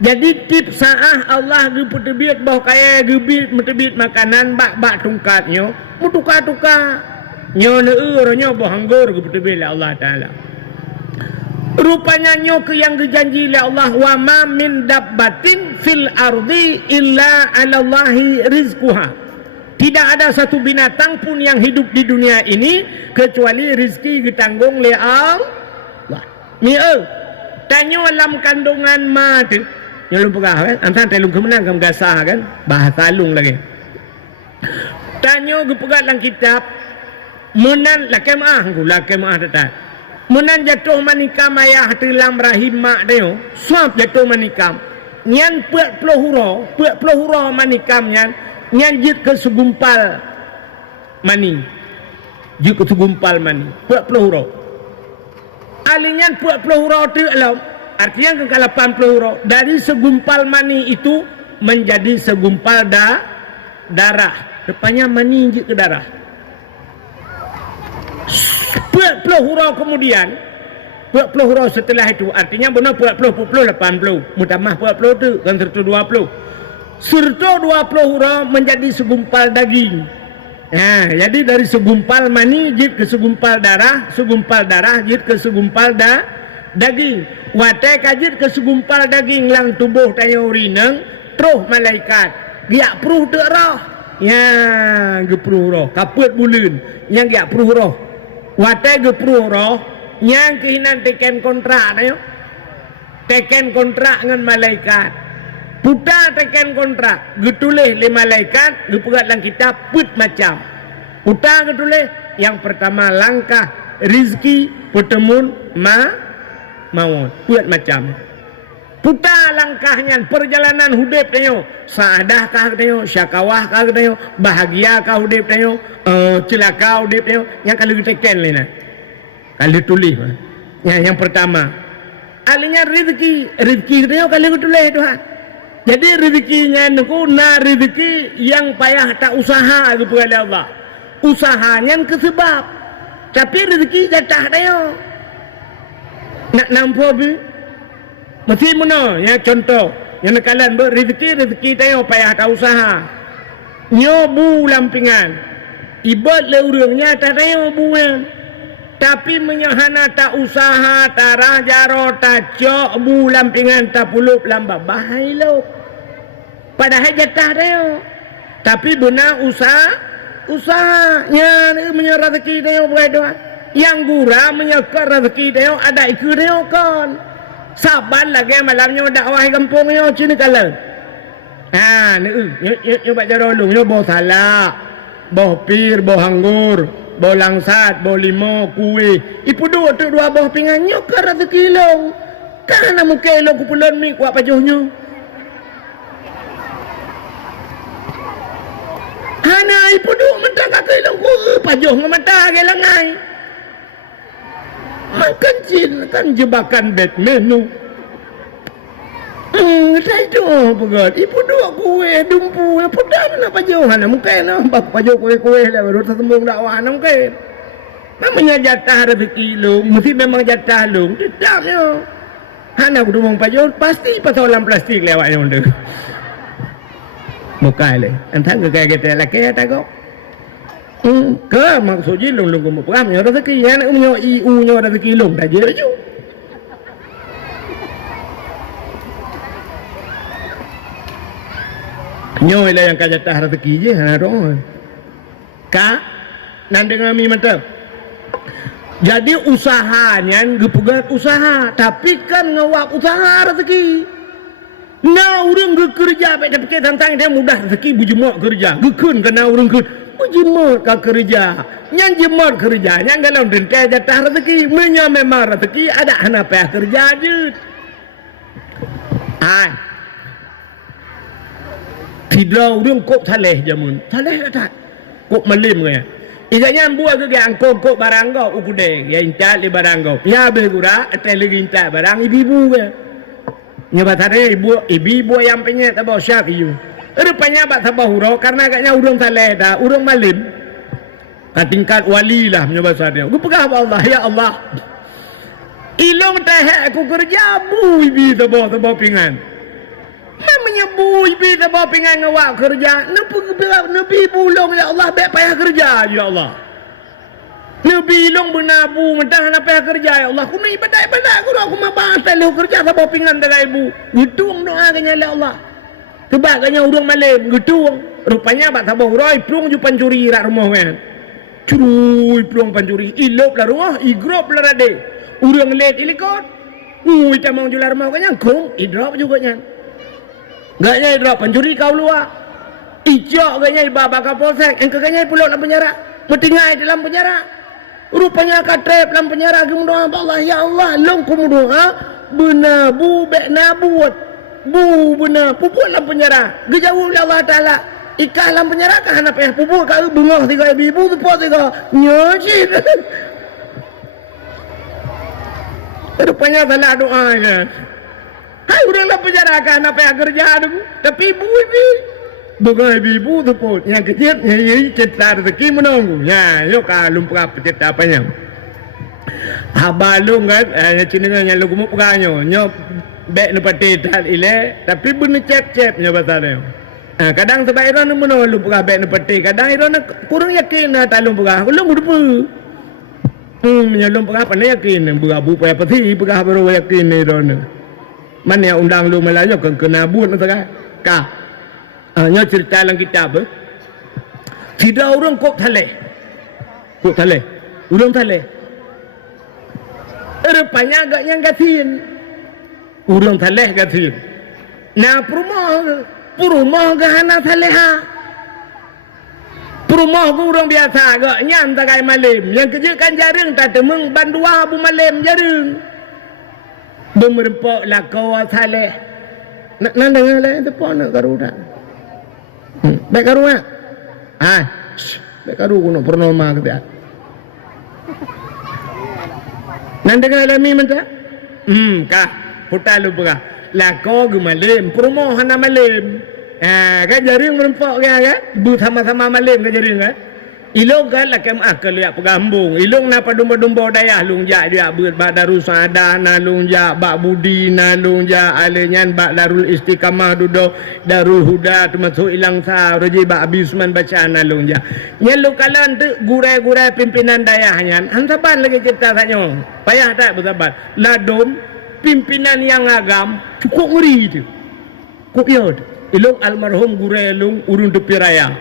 Jadi tip saah Allah geput tibit bah kaya gebit metebit makanan bak tungkatnya. Mu tukar-tukar. Nyo leur nyo bah anggur geput tibit Allah Taala. Rupanya nyo ke yang dijanji oleh Allah wa ma min dabbatin fil ardi illa 'ala Allahi rizquha. Tidak ada satu binatang pun yang hidup di dunia ini kecuali rezeki ditanggung oleh Allah. Ni tanya dalam kandungan ma tu. Yang lu pegah kan? Antara telung kemenang kamu gasah kan? Bahasa lung lagi. Tanya gue pegah dalam kitab. Menan lakemah tetap. Menan jatuh manikam ayah dalam rahim mak dia. Suap jatuh manikam. Nyan puak pelohuro manikam nyan. Nyan jit ke segumpal mani. Jit ke segumpal mani. Puak pelohuro. Alinyan puak pelohuro tu alam. Artinya kekalapan pelohuro. Dari segumpal mani itu menjadi segumpal darah. Depannya mani jit ke darah. Puak pelohuro kemudian. Puak pelohuro setelah itu. Artinya benar puak peluh 80. Mutamah puak peluh tu. Kan serta 20. Serta 20 hurau menjadi segumpal daging. Jadi dari segumpal mani jid ke segumpal darah jid ke segumpal daging. Watai kajid ke segumpal daging lang tubuh tayo urineng terus malaikat. Giak pruh dek roh. Ya, gepruh roh. Kaput bulan. Yang giak pruh roh. Watai gepruh roh. Yang kehinan teken kontrak tayo. Teken kontrak dengan malaikat. Putar teken kontrak, getulis le malaikat, gepegat dalam kitab put macam. Putar getulis, yang pertama langkah rizki pertemuan maut, put macam. Putar langkahnya perjalanan hidup tayo, saadah kah tayo, syakawah kah tayo, bahagia kah hidup tayo, celaka hidup tayo, yang kalau teken le nak. Kalau tulis, yang pertama. Alinya rizki tayo kalau getulis Tuhan. Jadi rezekinya niku na rezeki yang payah tak usaha kepada Allah. Usahanya ke sebab. Tapi rezeki jatah dia. Nak nampak bi? Mesti mana ya contoh. Yang kalian rezeki dia payah tak usaha. Nyobu lampingan. Ibad le urangnya tak dia buan. Tapi menyahana tak usaha tarah jaro tak cok bu lampingan tak pulup lamba bahai lo. Padahal jatah dia. Tapi benar usahanya menyerah rezeki dia berdoa. Yang gura menyekar rezeki dia ada ikut dia kan. Saban lagi malamnya dakwah kampung yo cini kala. Ni baca dulu yo boh salak, boh pir, boh anggur, boh langsat, boh limo, kuih. Ipu dua tu dua boh pingannya ke rezeki lo. Karena mungkin lo kupulan mi kuat pajuhnya. Hana ipu duk mentang kakak ilang ku pajuh ngamata ke langai. Makan jin kan jebakan Batman tu. Saya itu pegat. Ipu duk kue dumpu yang pedan nak pajuh. Hana mungkin lah pajuh kue lah baru tersembung dakwah mungkin. Namanya jatah rezeki lu, mesti memang jatah lu. Tidaknya. Hana aku dumung pajuh pasti persoalan plastik lewatnya untuk. Muka le, entah ke kayak kita laki atau kau? Ke maksudnya lung kamu peram nyor rezeki, ya nak nyor iu nyor rezeki lung tak je ju. Nyor lah yang kaya jatah rezeki je, hana dong. Ka, nanti kami mata. Jadi usahanya gepegat usaha, tapi kan ngawak usaha rezeki. Nah orang kerja baik tapi tentang dia mudah rezeki bujemot kerja. Gekun kena orang kun bujemot ka kerja. Yang jemot kerja, yang dalam dentai jatah rezeki. Menya memang rezeki ada hana payah kerja je. Tidak orang kok saleh jamun. Saleh tak? Kok malim ke? Iganya buat ke angkot kok barang kau ukude, ya incat li barang kau. Ya bergura, atai lagi incat barang ibu ke. Nyabatare ibu yang penyet tabau syak iu. Rupanya bat tabau hurau karena agaknya urang saleh dah, urang malim. Tingkat wali lah nyabatare. Aku pegah Allah, ya Allah. Ilong teh aku kerja bu ibi tabau pingan. Namanya bu ibi tabau pingan ngawak kerja. Nabi bulong ya Allah baik payah kerja ya Allah. Nabi long benabu mentah nak payah kerja ya Allah. Aku ni ibadah aku mabah lu kerja sama pingan dengan ibu. Gedung doa kanya ya Allah. Sebab kanya urang malam gedung. Rupanya bak sabah urai plung ju pancuri rak rumah kan. Curuy plung pancuri. Ilop lah rumah, igrop lah rade. Urang let ilikot. Kita mau jual rumah kanya kum idrop juga nya. Gaknya idrop pancuri kau luar. Ijak kanya iba bakal polsek. Engkau kanya pulau dalam penjara. Metingai dalam penjara. Rupanya katrep dalam penjara kemudian Allah ya Allah long kemudian benabu bek nabuat bu benar pupuk dalam penjara gejauh Allah Taala ikah dalam penjara kah nak payah pupuk kau bengah tiga ibu tu pot tiga nyocit. Rupanya salah doa je. Hai udah dalam penjara kah nak payah kerja tu tapi ibu Bukan ibu tu pun yang kecil yang cerita rezeki menunggu. Ya, yo kalum perap cerita apanya. Abalung kan, cina yang lu kumuk peganyo, nyo bek nu pati tal ile, tapi bener cep-cep nyo bahasa dia. Kadang sebab Iran ni menolong pegah baik ni peti. Kadang Iran ni kurang yakin nak talung pegah. Belum berapa. Menyalung pegah apa ni yakin. Berabu payah peti. Pegah baru yakin Iran ni. Mana yang undang lu Melayu kan kena buat ni sekarang. Kah. Nya cerita dalam kitab. Tidak orang kok thaleh. Kok thaleh. Urang thaleh. Rupanya agaknya gatin. Urang thaleh gatin. Nah Perumah ke hana saleha. Perumah ke orang biasa agaknya antakai malim. Yang kerja kan jaring tak temeng bandua bu malim jaring. Bermerempok lah kau saleh. Nak dengar lah depan nak karu tak? Baik karu tak? Baik karu kuno pernoma ke tak? Nak dengar lah mi macam? Kah? Putar lupa kah? Lako ke malim, perumah hana malim. Kan jaring merempak kan? Bu sama-sama malim kan jaring kan? Ilong kan lah kem akal lihat pegambung. Ilong napa domba-domba dayah lung jak dia bak darul saadah na lung jak bak budi na lung jak alenyan bak darul istiqamah dudo darul huda termasuk ilang sa roji bak abisman bacaan na lung jak. Nyelu kalan tu gurai-gurai pimpinan dayahnya. Hantaban lagi cerita sanyo. Payah tak bersabar. Ladom pimpinan yang agam cukup ngeri tu. Kok ya tu. Ilong almarhum gurai lung urun tepi raya.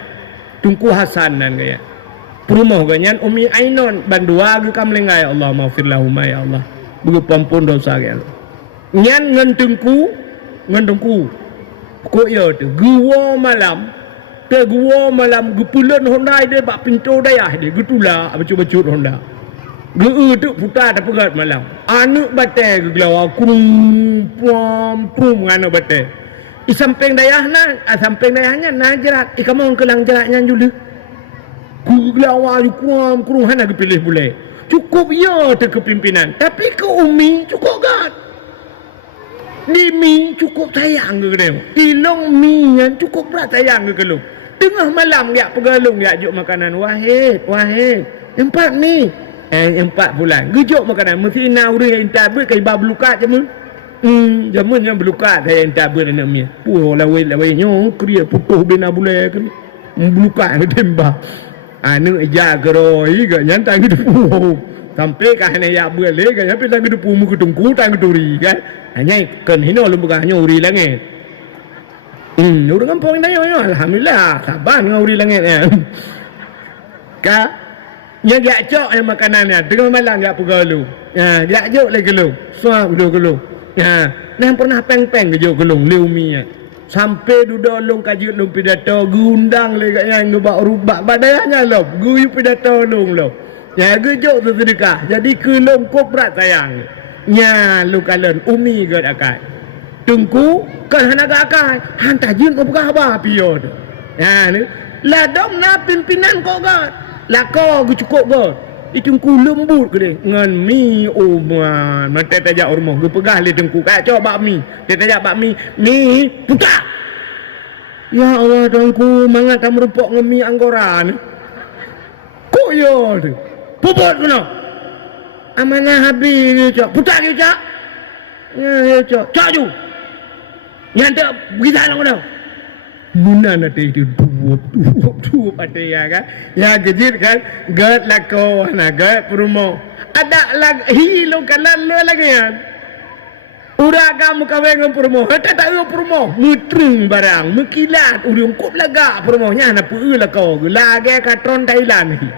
Tungku Hasan dan gaya. Perumah ganyan Umi Ainon bandua ke kamlengai Allah maafir lahumma ya Allah. Bagi pampun dosa kan. Nyan ngentengku. Kok ya tu. Gua malam gepulan Honda dia bak pintu dayah dia getula bacut-bacut Honda. Geu tu putar tak pegat malam. Anak batai ke gelawa kum ngana batai. I samping dayahna, samping dayahnya najarat. I kamu kelang jaraknya juli. Ku gelawa kuam kurung hana kepilih boleh. Cukup ya tu kepimpinan. Tapi ke Umi cukup gad. Di mi cukup sayang ke kena. Ilong mi yang cukup berat sayang ke kelung. Tengah malam dia pegalung dia juk makanan wahid. Empat ni. 4 bulan. Gejuk makanan. Mesti nak urus yang tabut ke iba belukat je mun. Jamun yang belukat saya yang tabut anak mi. Puh lawai nyo kriya putuh bina bulan ke. Belukat ke tembak. Anu ija keroi ke nyantai ke depu. Sampai ka hanya ya boleh ke sampai tang depu mu ketungku tang keturi kan. Hanya kan hino lu bukan hanya uri langit. Urang kampung dah yo alhamdulillah sabar dengan uri langit kan. Ka nya gak cok yang makanannya tengah malam gak pegalu. Gak jok lagi gelung. Suap gelung. Nah pernah peng-peng ke jok gelung leumi. Sampai duduk long kaji long pidato gundang le kat yang ngebak rubak badayanya lo. Guyu pidato long lo. Ya gejok tu sedekah. Jadi ke long koprat sayang. Nya lu kalen umi gad akai. Tungku kan hana gak akai. Hantar jin ko apa piyo tu. Ni ladom na pimpinan ko gad. Lako cukup god. Itungku lembut ke dia. Ngan mi man. Mata tajak rumah. Gue pegah le tungku. Kayak coba bakmi. Dia tajak bakmi. Mi putak. Ya Allah tungku. Mangat tak merupok dengan mi anggora ni. Kok ya tu. Puput kena. Amanah habis dia cak. Putak dia cak. Ya cak. Cak ju. Nyantak pergi salam kena. Muna nanti itu dua pada ya kan. Ya kejit kan. Gad lako na gad perumo. Ada lagi hilong kalan le lagi kan. Ura kamu kawin dengan perumo. Tak tahu perumo. Mutrung barang, mekilat, uriung kop laga perumonya na pu lako. Lagi katron Thailand ni.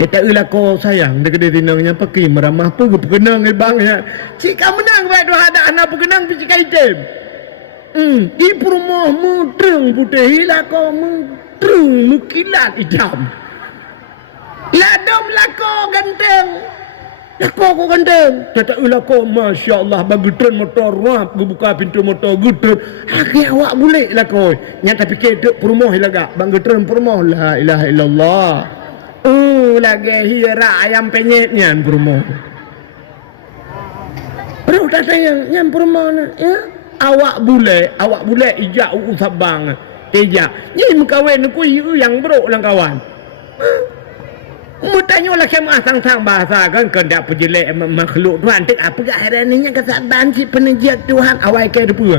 Kita lako sayang dekat dinangnya pakai meramah pu kenang ibangnya. Cik kamu menang baik dua ada anak pu kenang pi cik item. Di rumah mudeng putih hilako mudeng mukilat hitam. Ladom lako ganteng. Lako ko ganteng. Tata lako Masya Allah bagi tren motor rap buka pintu motor gudut. Aki awak boleh lako. Nyata fikir duk rumah hilaga bagi tren rumah la ilaha illallah. Lagi hira ayam penyetnya rumah. Bro tak sayang nyam rumah ya. Awak boleh ijak sabang tejak ni mengkawin aku yang bro lang kawan mu tanya lah kemah sang-sang bahasa kan kendak pejelek makhluk Tuhan tak apa gak heraninya kesabaran si penajak Tuhan awak ke depu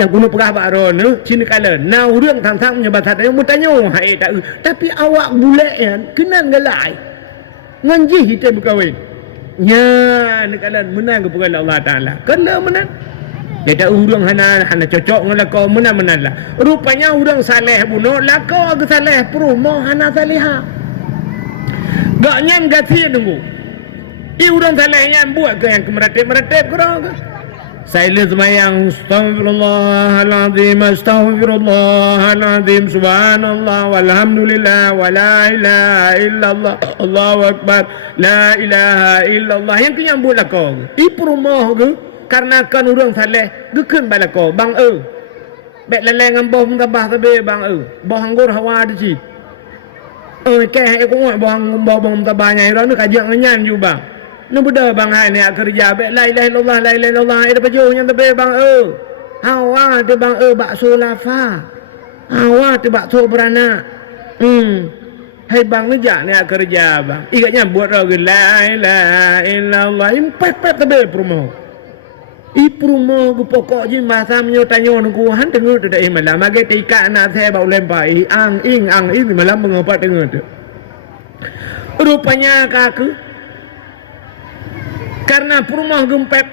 yang kuno perah baro ne cina kala nau rương thang menyebat hati yang bertanya hai tak tapi awak bulek kan kenan galai nganji kita berkahwin nya nekalan menang kepada Allah Taala kena menang dia tak urang hana cocok dengan kau menang lah rupanya urang saleh bunuh lah kau ke saleh perumoh hana salihah gak nyan gati nunggu i urang saleh nyan buat ke yang kemeratip kurang ke saya semayang Astaghfirullahaladzim Subhanallah Walhamdulillah Wa la ilaha illallah Allahu Akbar La ilaha illallah yang kenyang buat kau ipu rumah ke karena kan orang saleh gekun bala kau bang bet leleng amboh mentabah tabe bang boh anggur hawa di ci keh aku boh mentabahnya ira ni kajak nyan ju bang nu beda bang hai ni kerja bet la ilaha illallah la ilaha illallah ada baju yang tabe bang hawa tu bang bakso lava hawa tu bakso beranak hai bang ni jak ni kerja bang igatnya buat lagi la ilaha illallah impet tabe promo i promo ku pokok je masa menyo tanyo ku han dengar tu dak malam mage tika anak saya bau lempai ang ing malam mengapa dengar tu rupanya kaku karena perumah gempet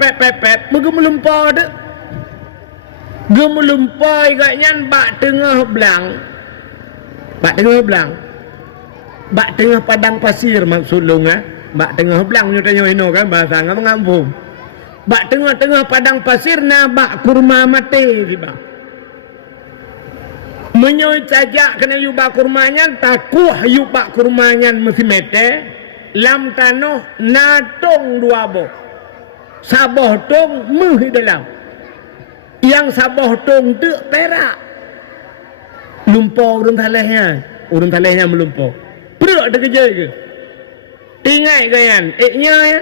megemulempau dak gemulempau igaknya bak tengah belang bak tengah padang pasir maksud lu bak tengah belang nyo tanyo ino kan bahasa ngam ngampung bak tengah-tengah padang pasir na bak kurma mati tiba menyoy cajak kena yu bak kurmanya takuh yu bak kurmanya mesti mete lam tanoh natong dua boh saboh tong meh dalam yang saboh tong tu perak lumpur urun talehnya melumpur perut ada kerja ke ingat kan nya ya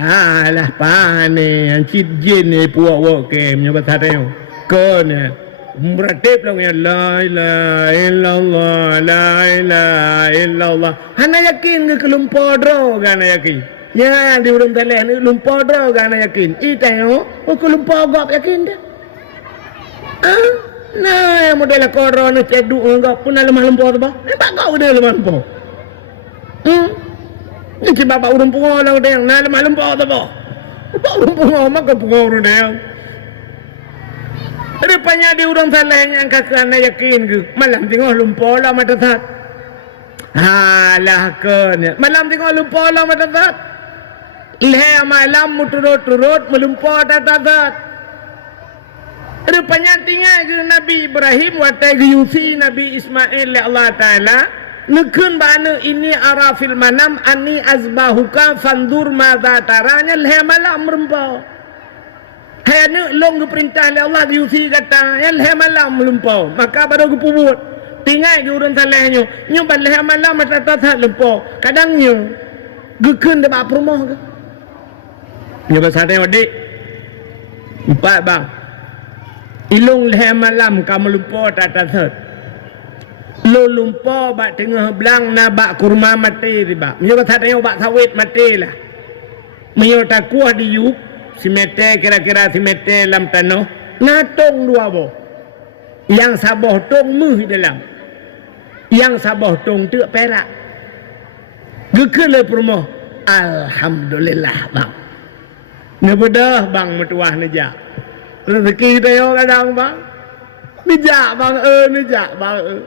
alah pane yang cijin ni puak ke menyebat hati ke ni meratip lang ya la ilaha illallah la ilaha illallah hana yakin ke lumpur dro kan yakin ya di urang taleh ni lumpur dro kan yakin i tayo ke lumpur gap yakin dah nah yang model koron ni ceduk gap pun lemah lumpur tu bah bagau dia lemah lumpur ni cuma bapak urang pungo lah dia nah lemah lumpur tu bah bapak urang pungo mak pungo urang dia rupanya di urang taleh yang kakak yakin ke malam tengok lumpur lah mata tat halah ke ni malam tengok lumpur lah mata tat leh malam turut melumpur tat rupanya tinggal ke Nabi Ibrahim watai ke Yusi Nabi Ismail Allah Ta'ala nekun bana ini arafil manam ani azbahuka fandur madza taranya leh malam melumpur hai ni long ke perintah Allah Yusi kata yang leh malam melumpur maka baru ke pubut tinggal ke urang talehnya nyo leh malam mata tat lumpur kadangnya gekun dekat rumah ke nya bahasa dia dik empat bang ilung leh malam kamu lumpur tat lo lumpur bak tengah belang na bak kurma mati tiba nya bahasa dia bak sawit mati lah menyo takuah di yuk si mete kira-kira si mete lam tanoh natong dua boh yang saboh tong meh dalam yang saboh tong tu perak gekun le rumah alhamdulillah bang nebedah bang metuah nejak rezeki tayo kadang bang nejak bang nejak bang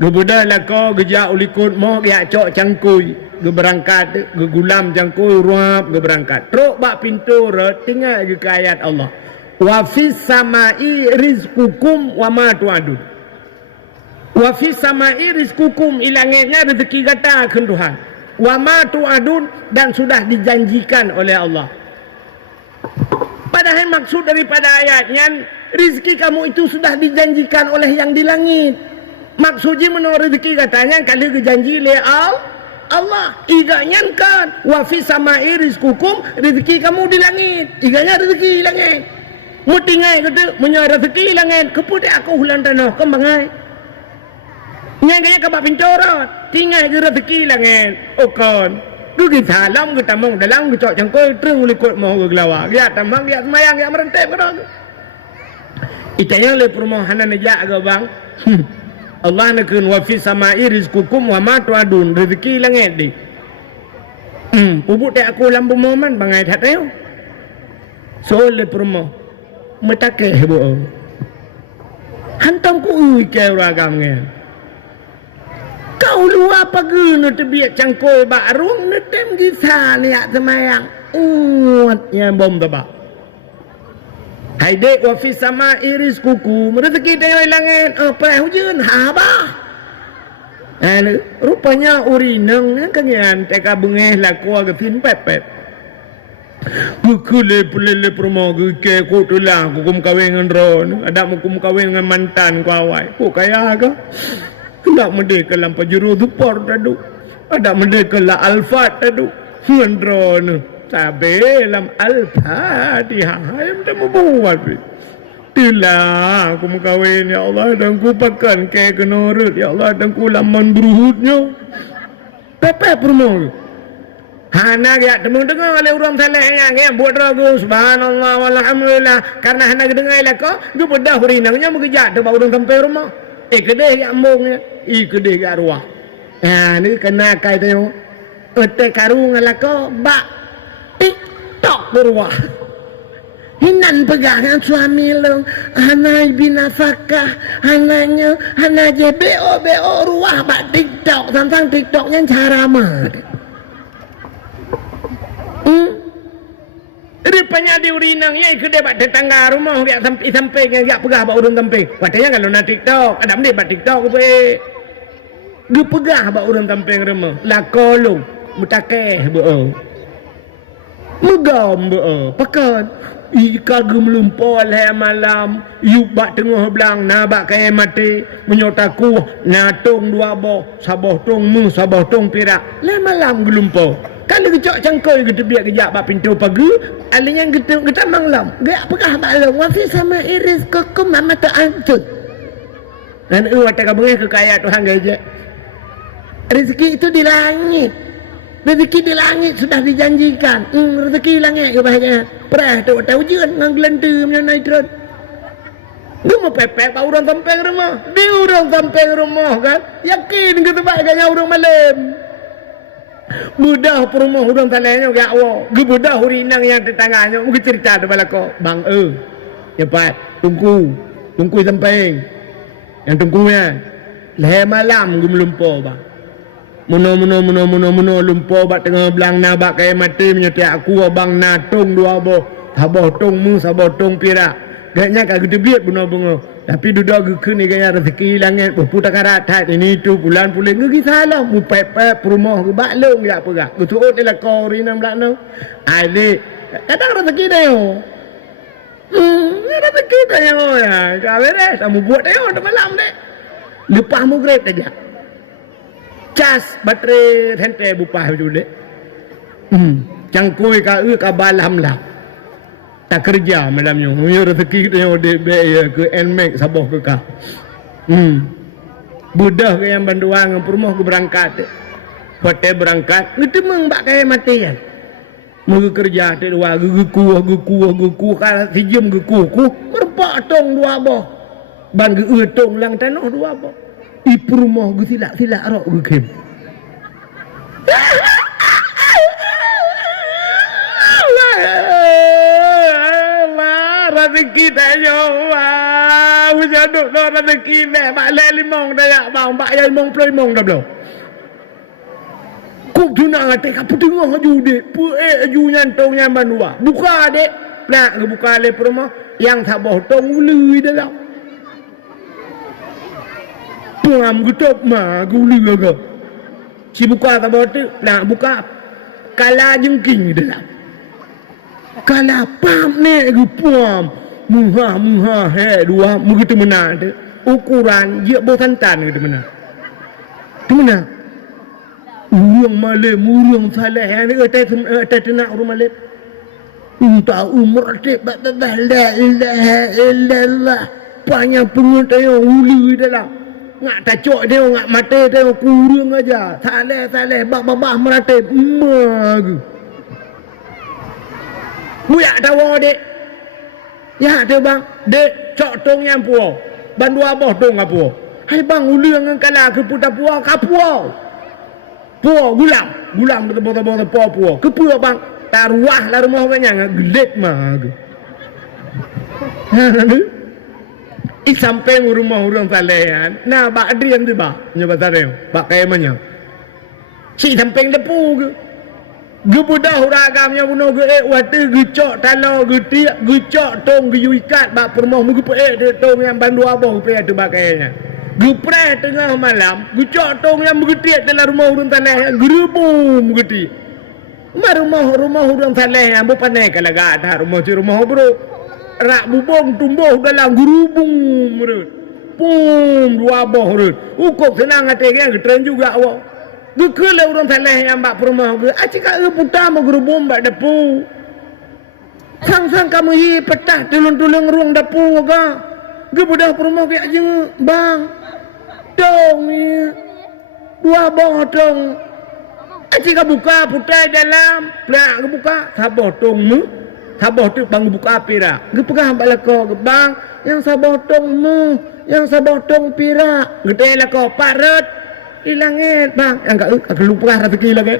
gebedah lah kau gejak ulikut mo dia cok cangkui ge berangkat ge gulam cangkui ruap ge berangkat truk bak pintu re tinggal ge ayat Allah wa fis samai rizqukum wa ma tu'adun wa fis samai rizqukum ilangnya rezeki kata akan Tuhan wa ma tu'adun dan sudah dijanjikan oleh Allah padahal maksud daripada ayatnya rezeki kamu itu sudah dijanjikan oleh yang di langit maksudnya menurut rezeki katanya kalau dijanji oleh Allah iganya kan wa fi samai rizqukum rezeki kamu di langit iganya rezeki langit mutingai kata menyo rezeki langit kepude aku hulan tanah kembangai nyanganya ke bab pincorot tinggal ke rezeki langit okon ku kita salam ke tamang dalam ke cok cangkoi treng likut mau ke gelawa dia tamang dia semayang dia merentep ke Itanya le permohonan najak ke bang. Allah nakun wa fi samai rizqukum wa ma tuadun, rezeki langit di. Pupuk tak aku lampu momen bangai tak tahu. So le permo metakeh bo. Hantam ku ke ragam nge. Kau luar pagi nu tebiak cangkoi barung nu tem gisa ni ak semayang. Yang bom tebak. Hai dek wa fi sama iris kuku rezeki dari langit apa hujan habah. Rupanya urineng kanyan teka bengeh laku ke tin pepet. Bukule pelele promo ke ko tulang hukum kawin dengan ron ada hukum kawin dengan mantan ku awai. Ko kaya ke? Hendak merdeka lampa juru dupor tadu. Ada merdeka la alfat tadu. Ngendron. Sabe lam al-Fatihah ayam tak membuat. Itulah aku mengkawin ya Allah dan ku pakan ke kenurut ya Allah dan ku laman beruhutnya. Pepe permol. Hana ya temu dengar oleh orang saleh yang buat ragu subhanallah walhamdulillah karena hana dengar lah ko du bedah hurinangnya mengejak tu orang sampai rumah. Kedai ya mongnya kedai ya arwah. Ni kena kai tu. Otek karung lah ko bak TikTok berwah. Hinan pegangan suami long. Hanai binafakah. Hananya. Hana je BO ruah bak TikTok. Tentang TikToknya cara mat. Rupanya di urinang. Ya kedai bak tetangga rumah. Dia sampai. Dia pegah bak urun tamping. Katanya kalau nak TikTok. Ada benda bak TikTok. Dia pegah bak urun tamping rumah. Lakolong. Mutakeh bo. Megam pakan ika gemlumpol hai malam yubak tengah belang nabak kaya mati menyotaku natung dua boh sabah tong mu sabah tong pirak le malam gelumpol kan kecok cangkoi gitu biar kejak bak pintu pagi alinya gitu kita manglam gak pegah malam wafi sama iris kokum mama tak antut dan wata kabungnya kekayaan Tuhan gajah rezeki itu di langit. Rezeki di langit sudah dijanjikan. Rezeki langit ke bahagia. Perah tu tahu ujian dengan gelantu menyonai terus. Dia mau pepek pak orang sampai rumah. Dia orang sampai rumah kan. Yakin ke tempat kaya orang malam. Budah perumah orang salahnya gak awak. Gebudah hurinang yang tetangganya. Mungkin cerita tu bala kau. Bang cepat. Tunggu sampai. Yang tunggunya. Leher malam gue melumpur bang. Muno lumpur bak tengah belang nabak kaya mati menyetiak aku abang natung dua boh sabah tong mu sabah tong pirak gaknya kak gede biat bunga tapi duduk ke ni gaya rezeki langit berputar karat ini tu bulan pulang ngegi salah mu pepep rumah ke baklong ya apa gak betul dia lah kau rinam belakang adik kadang rezeki dia rezeki dia ya kawin deh kamu buat dia malam deh lepas mu grade aja cas baterai hente bupah juga cangkui ka balam lah tak kerja malamnya yo rezeki kita de ke Nmax sabah ke ka budah ke yang banduang perumah ke berangkat hotel berangkat itu mengbak kaya mati kan mau kerja te dua geku kalau sejam geku berpak tong dua boh ban ge tong lang tanah dua boh ibu rumah gue silak rok gue kem. Rezeki tanya wah, usia duk rezeki ni, mak le limong dah bang, mak yang limong puluh limong dah belum. Kuk tunang atik apa tengah aju dek, aju nyantong nyaman dua, buka dek, nak buka le rumah yang sabah tong ului dalam. Puam gutup mah guli gaga. Si buka tak bawa tu, nak buka kala jengking dalam. Kala pam ni gu puam. Muha dua begitu mana tu. Ukuran dia bosantan gitu mana. Tu mana? Urang Malay, urang Saleh ni ada tenak urang Malay. Tak umur tak la ilaha illallah. Banyak pengetahuan uli dalam. Ngak tacok dia, ngak mata dia, kurang aja. Saleh, bak-bak meratip. Mag. Buyak tawa dek. Ya, dia bang. Dek, cok tong yang puo. Bandu abah dong apa? Hai bang uliang ang kala ke puta puo kapuo. Puo gulam betul-betul puo. Kepuo bang taruah lah rumah banyak gelet mah. I sampai rumah orang salehan. Nah bak adrian tu bak. Nyoba tareo. Bak kaya mana? Si sampai depu ke. Ge budah ragamnya bunuh ge wate ge cok talo ge tiak ge cok tong ge ikat bak permoh mu ge pe tong yang bandu abang pe tu bakainya. Ge pre tengah malam ge cok tong yang begetiak dalam rumah orang tanah gerubum geti. Rumah orang tanah yang berpanai kalaga ada rumah bro. Rak bubong tumbuh dalam gerubung merut. Pum dua abah merut. Ukok senang hati yang getren juga awak. Gekele orang salah yang bak perumah ke. Acik kat putar mau gerubum bak depu. Sang-sang kamu hi petah tulung-tulung ruang depu ke. Ge budak perumah ke aja bang. Dong ni. Dua bong dong. Acik ka buka putar dalam. Pelak ke buka. Sabah tong mu. Sabah tu bang buka pira. Ge pegah bak lako ke bang. Yang sabah tong mu. Yang sabah tong pira. Ge lako paret. Hilangit bang, enggak lupa rezeki lagi.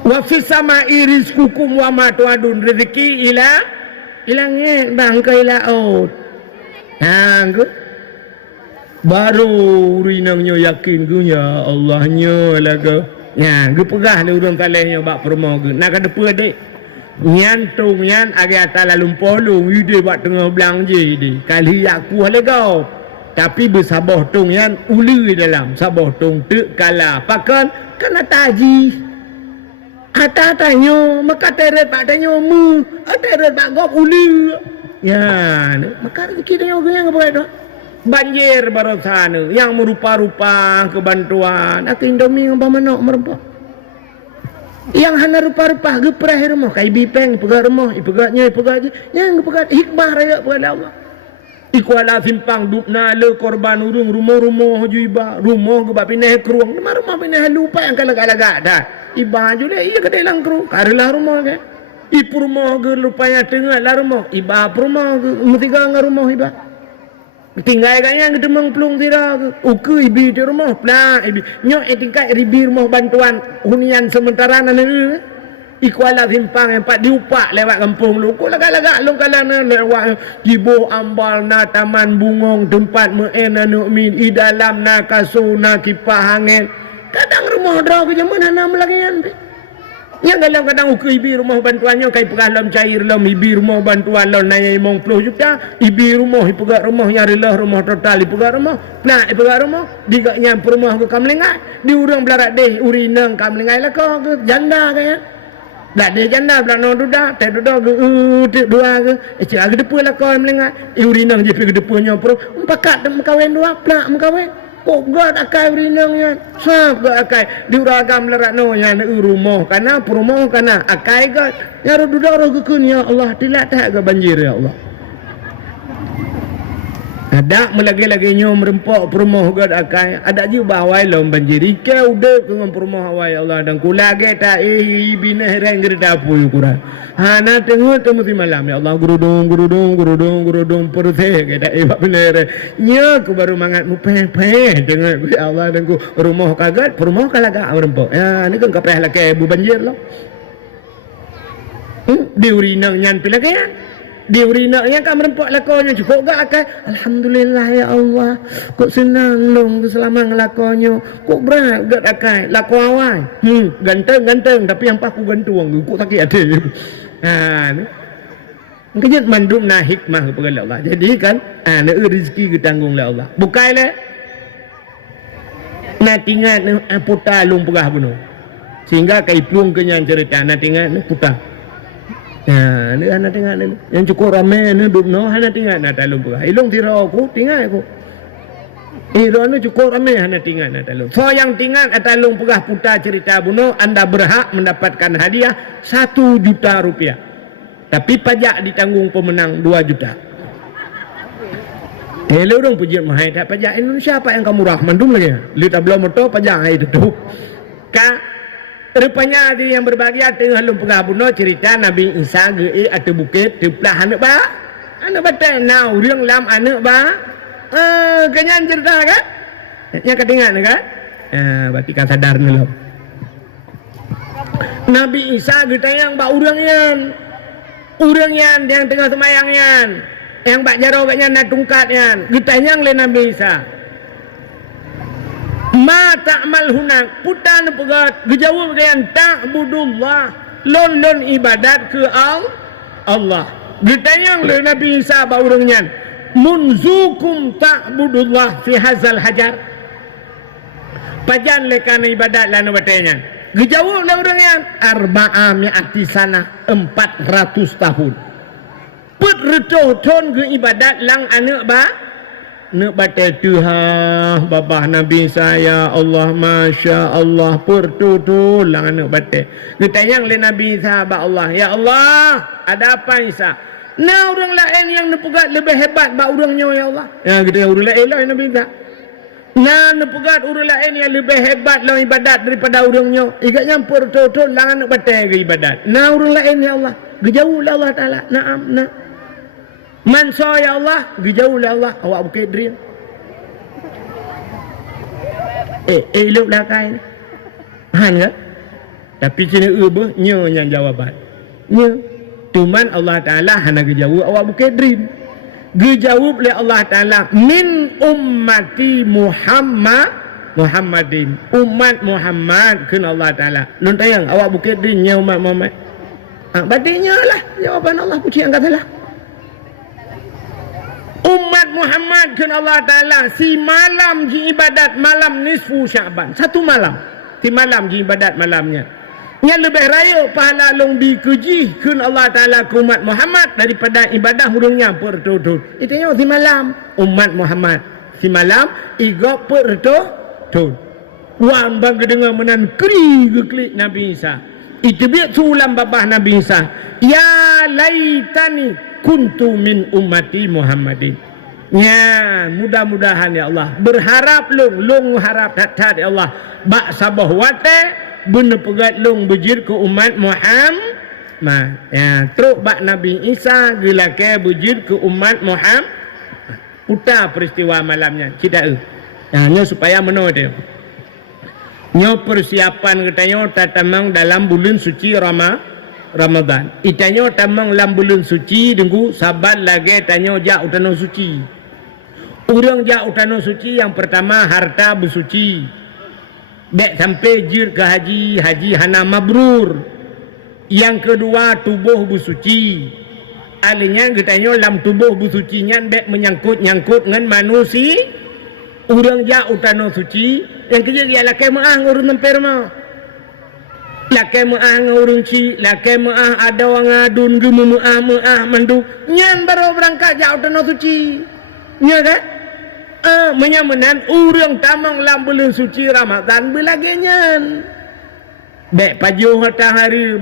Wa fis sama'i rizqukum wa ma tu'adun, rezeki hilangit bang ke ilaut. Hang baru rinangnya yakin gunya Allahnya lagu. Nya ge pegah le urang kalehnya bak permo ge. Nak ada pe adik. Nyan tung nyan agak atala lumpolung ide bak tengah belang je di. Kali aku le kau. Tapi bersabah tong yang uli dalam sabah tong tek kala pakan kena taji ata tanyo maka teret pak tanyo mu teret pak gop uli ya maka rezeki tanyo yang apa itu banjir barosana yang merupa-rupa kebantuan aku indomie ngapa manok merempok yang hana rupa-rupa geprah rumah kai bipeng pegat rumah ipegaknya yang pegat hikmah raya pada Allah Ikuala simpang dupna le korban urung rumah-rumah juiba rumah ke bak pindah keruang rumah pindah lupa yang kalak-kalak dah iba juga iya ke dalam keruang karilah rumah ke ipu rumah ke lupanya tengah lah rumah iba rumah ke mestiga ngah rumah iba tinggal kaya ke demang pelung tira ke uke ibi di rumah pula ibi nyok tingkat ribi rumah bantuan hunian sementara nana Ikuala simpang yang pak diupak lewat kampung lu. Kau lagak-lagak lu kalana lewat jibuh ambal na taman bungong tempat meena nukmin i dalam na kasuna kipah angin. Kadang rumah dah ke zaman hana melagian. Yang kadang-kadang uke ibi rumah bantuannya kai pegah lam cair lam ibi rumah bantuan lam naya 50 juta. Ibi rumah ipegak rumah nyarilah rumah total ipegak rumah. Nah ipegak rumah digaknya perumah ke kamlengai. Di urang belarak deh urinang kamlengai lah kau ke janda kaya. Tak ada janda pula no duda, tak duda ke dua ke. Cik depu lah kau melengah. Urinang je pergi depunya pro. Pakat mengkawin dua pula mengkawin. Kok gak akai urinangnya. Sap gak akai. Di uragam lerak no yang rumah kana perumah kana akai gak. Ya duda ro kekun ya Allah tidak tak ke banjir ya Allah. Ada melagi-lagi nyom merempok perumah gad akai. Ada juga bawai lom banjir. Ike udah dengan perumah awai Allah dan kulage ta bina hereng gerda puyu kurang. Hana tengok tu mesti malam ya Allah gurudung peruthe kita ibak bina hereng. Nya ku baru mangat mu peh tengok ya Allah dan ku rumah kagat perumah kalaga merempok. Ya ni kan kapeh laki bu banjir lo. Di urinang nyan pilagayan. Di urina yang kan merempok lakonnya cukup gak akan alhamdulillah ya Allah kok senang long selama ngelakonnya kok berat gak akan lako awal ganteng tapi yang paku gantung kok sakit hati ni kejut mandum na hikmah kepada Allah jadi kan ada rezeki ketanggung oleh Allah bukanlah nak tinggal putar lung pegah bunuh sehingga kai plung kenyang cerita nak tinggal putar. Ya, ni anak tengok ni. Yang cukup ramai ni duduk no, anak tengok nak talung pula. Ilung tira aku, tinggal aku. Ira ni cukup ramai anak tinggal nak talung. So yang tinggal talung pegah putar cerita bunuh, anda berhak mendapatkan hadiah 1 juta rupiah. Tapi pajak ditanggung pemenang 2 juta. Hello dong pujian mahai tak pajak Indonesia apa yang kamu rahman dum lagi. Lita belum motor pajak hai itu. Ka Rupanya ada yang berbahagia tengah lum pengabuno cerita Nabi Isa ge atau bukit teplah anak ba. Anak batai now riang lam anak ba. Kenyan cerita kan? Yang kedengar kan? Berarti kan sadar ni lo. Nabi Isa ge tayang ba urang yan. Urang yan yang tengah semayang yan. Yang bak jaro baknya nak tungkat yan. Ge tayang le Nabi Isa. Ma ta'mal hunak putan pegat gejawab dengan ta'budullah lon ibadat ke Allah ditanyang oleh Nabi Isa baurangnya munzukum ta'budullah fi hazal hajar pajan lekan ibadat lana batanya gejawab lah orangnya arba'a mi'ati sana 400 tahun put retuh ton ke ibadat lang anak ba nak batal Tuhan babah Nabi saya Allah Masya Allah pertu lang nak batal ditanyang oleh Nabi sahabat Allah ya Allah ada apa Isa nah orang lain yang nepegat lebih hebat bak orangnya ya Allah ya kita orang lain lah Nabi Isa nah nepegat orang lain yang lebih hebat dalam ibadat daripada orangnya ikatnya pertu lang nak batal ke ibadat nah orang lain ya Allah gejauh lah Allah Ta'ala na'am na Mansa ya Allah, gejauh lah Allah, awak bukit dream. Elok lah kain. Han ke? Tapi cina ubah, nya yang jawaban. Nya. Tuman Allah Ta'ala hana gejauh awak bukit dream. Gejauh oleh Allah Ta'ala min ummati Muhammadin. Umat Muhammad kena Allah Ta'ala. Nun tayang awak bukit dream nya umat Muhammad. Badinya lah jawaban Allah puji angkat salah. Umat Muhammad kan Allah Ta'ala si malam ji ibadat malam nisfu Syaban satu malam si malam ji ibadat malamnya yang lebih raya pahala long dikeji kan Allah Ta'ala ke umat Muhammad daripada ibadah hurungnya pertutut itu yang si malam umat Muhammad si malam igop pertutut wan bang kedengar menan kri geklik Nabi Isa itu biar sulam babah Nabi Isa ya laitani kuntu min ummati Muhammadin. Ya, mudah-mudahan ya Allah. Berharap long harap tat ya Allah. Bak sabah wate bener pegat long bejir ke umat Muhammad. Ya, teruk bak Nabi Isa gelake bejir ke umat Muhammad. Putar peristiwa malamnya. Kita hanya supaya menurut dia. Nyo persiapan katanya tatamang dalam bulan suci Ramadan. Itanya tamang lam bulan suci dengku sabat lagi tanya jak utano suci. Urang jak utano suci yang pertama harta bersuci. Dek sampai jir ke haji hana mabrur. Yang kedua tubuh bersuci. Alinya katanya lam tubuh bersucinya dek menyangkut dengan manusia. Urang jak utano suci. Yang ketiga ialah kemaah urang tempir mah. Laki maah ngurung ci, laki maah ada orang adun gemu maah mandu. Nyan baru berangkat jauh tanah suci. Nya kan? Menyamanan urang tamang lam bulan suci Ramadan belagi nyan. Dek pajuh matahari.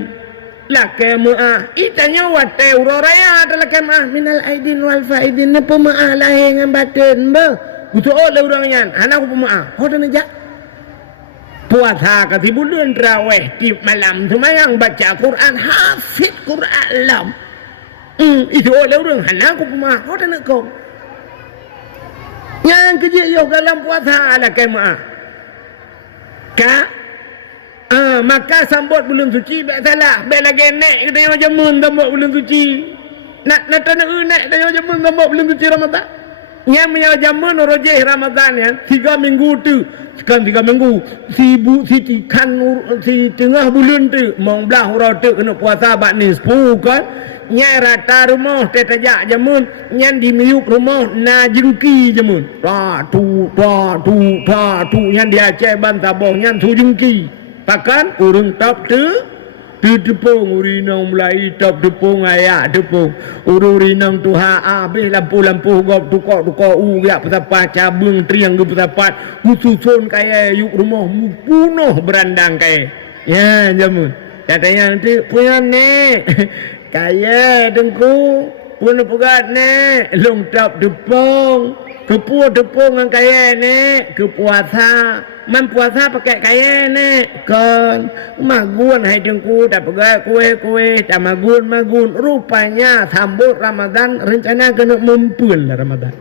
Laki maah itanya wate uroraya ada laki maah minal aidin wal faidin napa maah lahir dengan batin ba. Betul lah urang nyan. Anak aku maah. Ho dan aja. Puasa kasi bulan terawih di malam semayang baca Quran hafid Quran lam itu oleh orang hana aku pemah kau dan kau yang kerja yo dalam puasa ala kemah maka sambut bulan suci tak salah baik lagi naik kita yang jamun sambut bulan suci nak tanah naik kita jamun sambut bulan suci Ramadan yang menyajamun rojeh Ramadan ya 3 minggu tu kan 3 minggu si tengah bulan tu mong belah hurau tu kena puasa bak ni 10 kan nyai rata rumah tetajak jamun nyan di miuk rumah na jengki jamun tu nyan dia Aceh ban Sabah nyan tu jengki pakan urung top tu tepung urinang mulai top tepung ayak tepung urinang tu habis lampu gop tukok yak petapa cabung triang ge petapat mususun kaya yuk rumah punuh berandang kaya ya jamun katanya nanti punya nek kaya dengku punuh pegat nek long top tepung kepua tepung yang kaya nek kepuasa puasa pakai kain kan magun hai jengku dah pegai kue dah magun rupanya sambut Ramadan rencana kena mempun lah Ramadan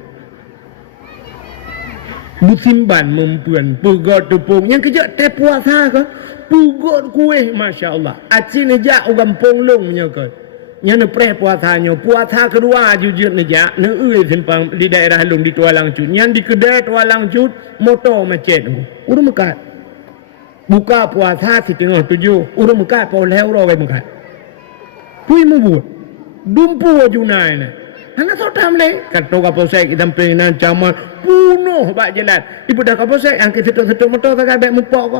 musimban mempun pugot tepung yang kejap teh puasa ke pugot kue Masya Allah aci nejak ugampung long menyokot yang preh puasanya puasa kedua jujur nejak neui simpang di daerah Long di Tualang Cut yang di kedai Tualang Cut motor macet urung mekat buka puasa si tengah 7 urung mekat pau leu ro wei mekat pui mu buat dumpu junai na hana sotam le kata kapolsek kita penan camat punuh bak jalan ibu dah kapolsek angkat setok motor tak ada mupok ko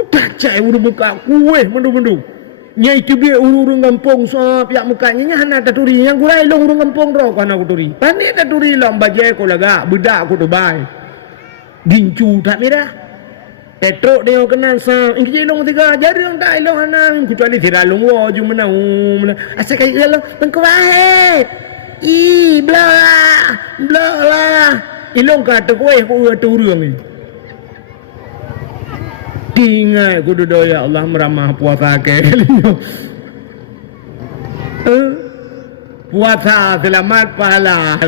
udah cai urung mekat kueh mendu nyai tu biar urung kampung so pihak mukanya hana taturi yang gulai long urung kampung ro kana kuturi pani taturi long bajai ko laga budak ko dubai gincu tak merah petrok dia kenal sa ingki long tiga jari long tak long hana kecuali tidak long wo ju menau asal kai long tengkuai blah ilong kata kowe ko turun ni tinggal kudu doa ya Allah meramah puasa ke puasa selamat pahala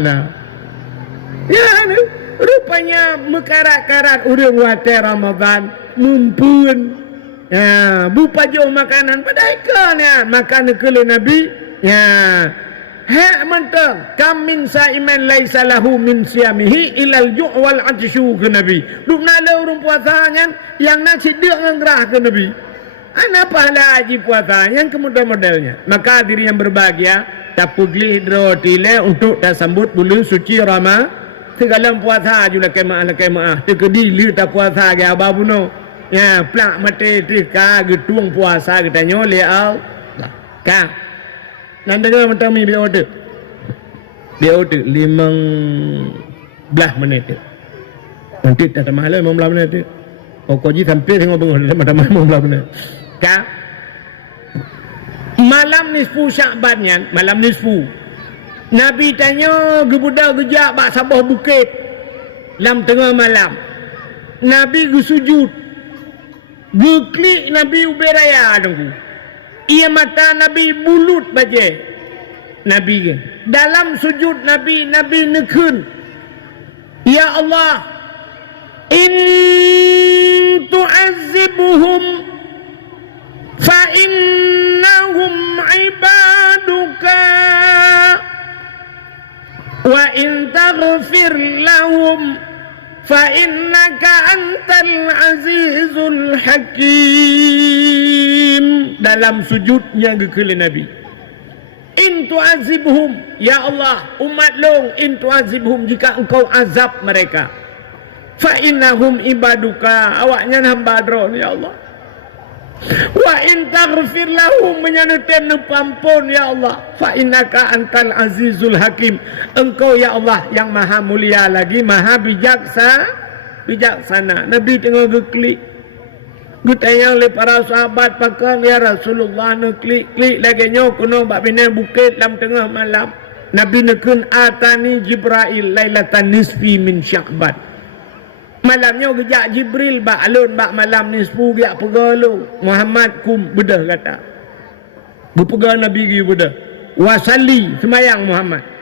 ya ni rupanya mekarat-karat urang wate Ramadan mumpun ya bupa jauh makanan pada ikan ya makan kele Nabi ya ha mantap kam min saiman laisa lahu min siyamihi ilal ju' wal atsyu ke Nabi duk nala urang puasanya yang nasi dak ngerah ke Nabi ana pahala haji puasa yang kemudah-modalnya maka diri yang berbahagia tapugli hidro tile untuk sambut bulan suci Rama segala puasa juga kemaah tekedi li ta puasa ga babuno ya plak mate trika getung puasa katanya le au ka nanti dia macam ni dia order 15 minit nanti tak ada mahal 15 minit kau ji sampai tengok tengok macam 15 minit ka malam nisfu Sya'ban malam nisfu Nabi tanya gebudak gejak bak sabah bukit dalam tengah malam Nabi gesujud geklik Nabi uberaya tengku ia mata Nabi bulut baje Nabi ke dalam sujud Nabi nekun ya Allah in tu'azzibuhum fa innahum ibaduka wa in taghfir lahum fa innaka antal azizul hakim dalam sujudnya gekele Nabi in tu'azibhum ya Allah umat long in tu'azibhum jika engkau azab mereka fa innahum ibaduka awaknya hamba dron ya Allah wa in taghfir lahum menyanutem pampun ya Allah fa innaka antal azizul hakim engkau ya Allah yang maha mulia lagi maha bijaksana Nabi tengah geklik gutanya oleh para sahabat pakam ya Rasulullah nak klik lagi nyok kuno bak bina bukit dalam tengah malam Nabi nekun atani Jibril lailatan nisfi min Sya'ban malamnya gejak Jibril bak alun bak malam nisfu giak pegalo Muhammad kum bedah kata berpegang Nabi gi bedah wasalli semayang Muhammad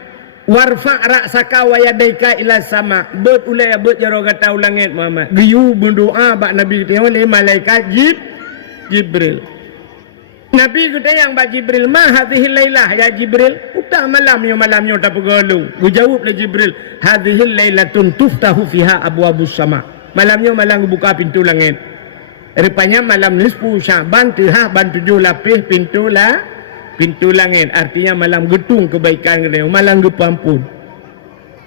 warfa' ra'saka wa yadaika ila sama bet ulai bet jaro kata ulangit Muhammad giu berdoa bak Nabi tengok oleh malaikat Jibril Nabi kata yang bak Jibril ma hadhihi lailah ya Jibril utah malamnya tak pegalo jawab le Jibril hadhihi lailatun tuftahu fiha abwabus sama malamnya malam buka pintu langit rupanya malam nisfu Sya'ban tihah ban 7 lapis pintu langit artinya malam getung kebaikan kena malam gepampun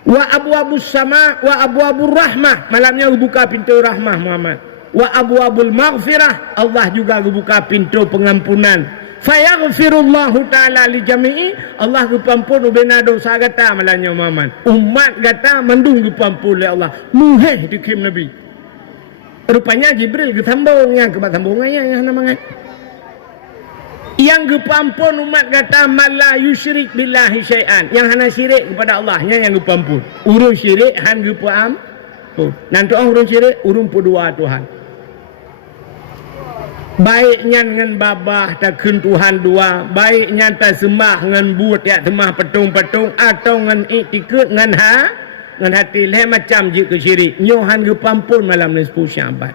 wa abwabus sama wa abwabur rahmah malamnya buka pintu rahmah Muhammad wa abwabul maghfirah Allah juga buka pintu pengampunan fayaghfirullahu ta'ala li jami'i Allah gepampun ubena dosa gata malamnya Muhammad umat gata mandung gepampun oleh Allah muheh dikim Nabi rupanya Jibril gesambungnya kebat sambungannya yang namanya yang gepampun umat kata mala yusyrik billahi syai'an yang hana syirik kepada Allah yang gepampun urus syirik han Nanti urung syirik, urung pedua Tuhan. Baiknya dengan babah tak kun Tuhan dua, baiknya tak sembah dengan buat ya temah petung-petung atau dengan iktikut dengan hati leh macam je ke syirik. Nyohan ke pampun malam ni 10 Syaban.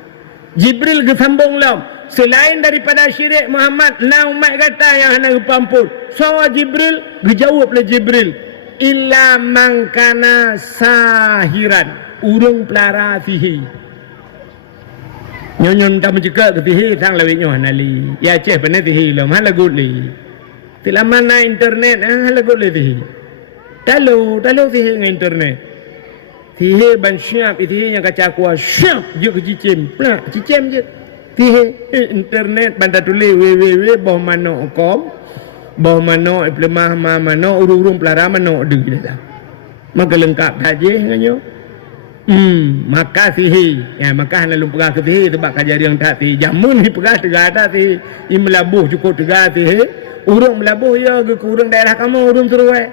Jibril ke sambung lam. Selain daripada syirik Muhammad, na umat kata yang hendak ke pampun. So Jibril, dijawab oleh Jibril. Illa man kana sahiran. Urung pelara fihi. Nyon tak mencegah ke tihi tang lawik nyoh nali. Ya ceh pernah tihi lam hal lagut li. Tila mana internet hal lagut li tihi. Talu tihi dengan internet. Tihi ban syap tihi yang kaca kuah syap je ke cicim. Plak cicim je. Tihi internet banda tulis www.bohmano.com. Bohmano lemah mano urung pelara mano deui dah. Maka lengkap saja nganyo. Maka sihi ya maka lalu pegah ke sihi sebab kajari yang tak sihi jamun ni pegah tegah tak sihi i melabuh cukup tegah sihi urung melabuh ya ke urung daerah kamu urung seruai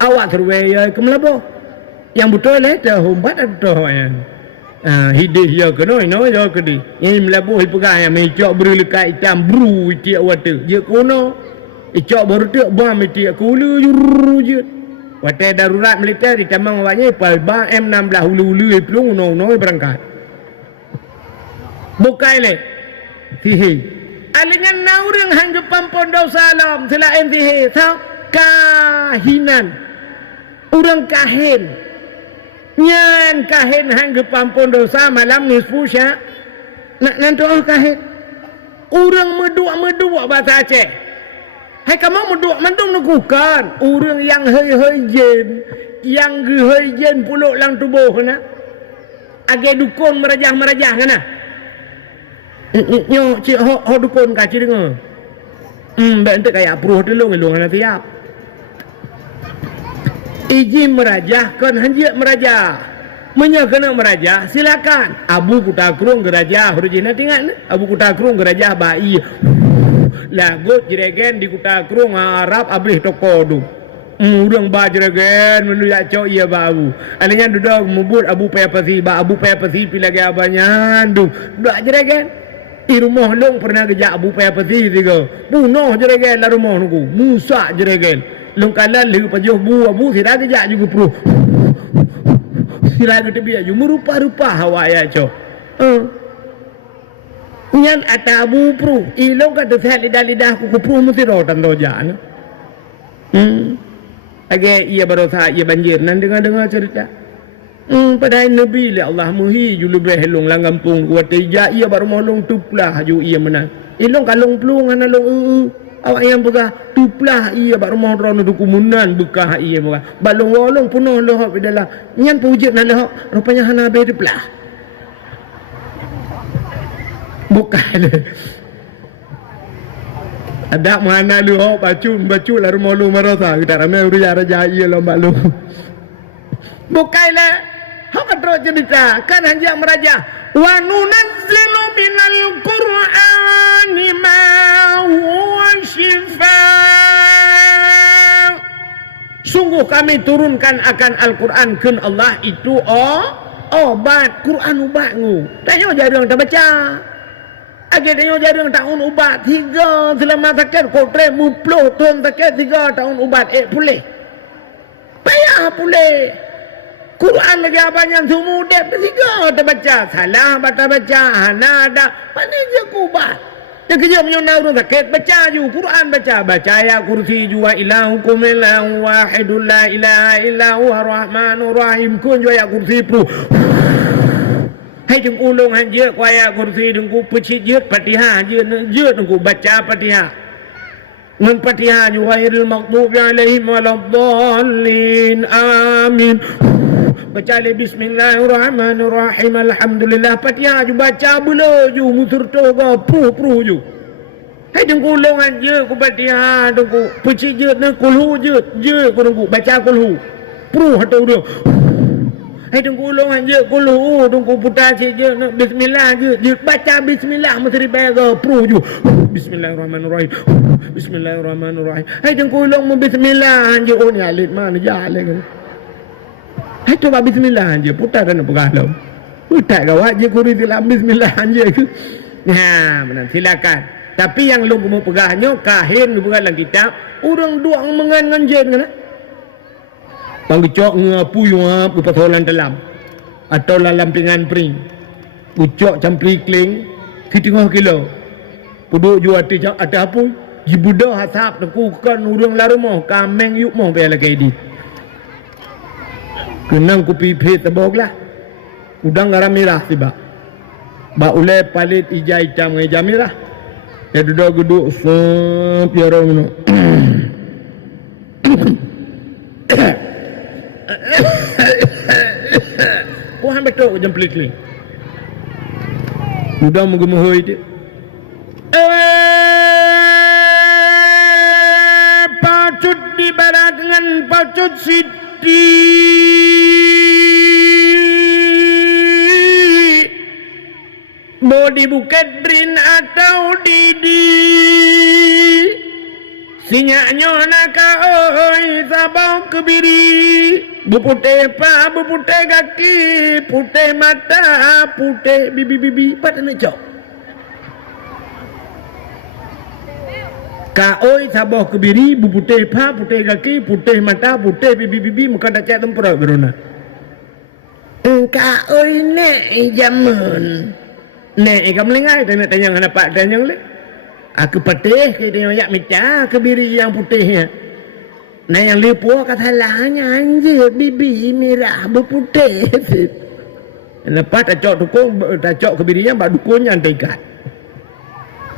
awak seruai ya ke melabuh yang betul lah dah humbat ada ya hidih ya ke no ya ke di yang melabuh i pegah yang mecok beri lekat hitam bru tiak water je kuno icok baru tiak bam tiak kulu juru je Watai darurat militer ditambang awaknya palba M16 hulu-hulu pelung uno berangkat. Bukai le. Tihi. Alingan naurang hang Jepang pondok salam selain tihi. Tau kahinan. Urang kahin. Nyan kahin hang Jepang pondok salam malam nisfu syak. Nak nanti kahin. Urang meduk bahasa Aceh. Hai kamu menduk mandung nukukan urang yang hei jen yang hei jen puluk lang tubuh kana age dukun merajah kana nyo cik ho dukun ka cik dengar ba ente kayak pruh dulu ngelung ana tiap izin merajah kan hanjia merajah menyakana merajah silakan abu kutakrung gerajah hurujina tingan abu kutakrung gerajah bai lagut jiregen di kuta krung Arab abih toko du urang ba jiregen menu ya cok iya babu alanya duduk mubut abu paya pasi ba abu paya pasi pi lagi abanya du dak jiregen di rumah long pernah gejak abu paya pasi tiga bunuh jiregen la rumah nuku musa jiregen long kalan liu pajuh bu abu sira gejak juga pru sira gede biya ju rupa-rupa hawa ya cok Nyan ata abu pru ilong ka desel lidah ku pru mesti rotan dojan. Age ia barosa ia banjir nan dengar cerita. Padahal nabi la Allah muhi ju lebih helong langampung ku teja ia baru molong tuplah ju ia menang. Ilong kalong plung ana long awak yang pegah tuplah ia baru mau rono dukumunan bekah ia pegah. Balong wolong punoh lohok dalam nyan pujud nan lohok rupanya hana be duplah. Bukan ada mana lu bacu lah rumah lu merasa kita ramai raja iya lomba lu bukan lah hak terus cerita kan hanya meraja wa nunazzilu minal qur'ani ma huwa shifaa sungguh kami turunkan akan Al-Quran kun Allah itu obat Quran ubatmu tanya jadi orang tak baca akhirnya jadi tahun ubat 3 selama sakit kotre muploh tahun sakit 3 tahun ubat pulih payah pulih Quran lagi abang semua dia 3 terbaca salah baca hana ada mana je ubat dia kerja menyonau orang sakit baca je Quran baca ya kursi jua ilahukum ilahu wahidul la ilaha illahu ar-rahmanur rahim kun jua ya kursi pru hai jeng ulung hanje kuaya kursi dengku pecit jeut Fatihah jeut dengku baca Fatihah mun Fatihah ju ghairil maghdubi alaihim waladdallin amin baca le bismillahirrahmanirrahim alhamdulillah Fatihah ju baca belo ju musurto go pru ju hai dengku ulung hanje ku Fatihah dengku pecit jeut ne kulhu jeut ku dengku baca kulhu pru hatau dia hai tunggu ulung je kulhu tunggu putar je bismillah je baca bismillah mesti baga pru ju bismillahirrahmanirrahim bismillahirrahmanirrahim hai tunggu ulung bismillah je ni alit mana jalan kan Hai coba bismillah je, putar dan pegah lo. Putar kawat je kuri dalam bismillah je ke. Nah, benar silakan. Tapi yang lu mau pegahnya kahin bukan dalam kitab, orang dua mengan jen kan. Panggicok ngapu yang apa pasolan dalam atau lalam pingan pring. Ucok campri kling kitengah kilo. Puduk jual ti ada apa? Jibudah hasap tekukan urang larumah kameng yuk mau bela kaidi. Kenang kopi pet taboglah. Udang garam merah tiba. Ba ulai palit ija hitam ngai jamirah. Ya duduk sop ya rono. Kau hambat tu jemplik ni. Udah menggemuhoi dia. Pacut di barat dengan pacut Siti. Mau di Bukit Brin atau Didi. Sinyaknya naka oi sabau kebiri. Buputih pa, buputih kaki, putih mata, putih bibi-bibi. Pada nak cok. Ka oi sabau kebiri, buputih pa, putih kaki, putih mata, putih bibi-bibi. Muka dah cak tempura beruna. Ka oi nek jaman. Nek kamu lengai, tanya dengan apa tanya le. Aku putih ke dia yak minta kebiri yang putihnya. Nah yang lipu kata lahnya anjir bibi merah berputih. Lepas tak cok dukung, tak cok kebirinya bak dukungnya antikat.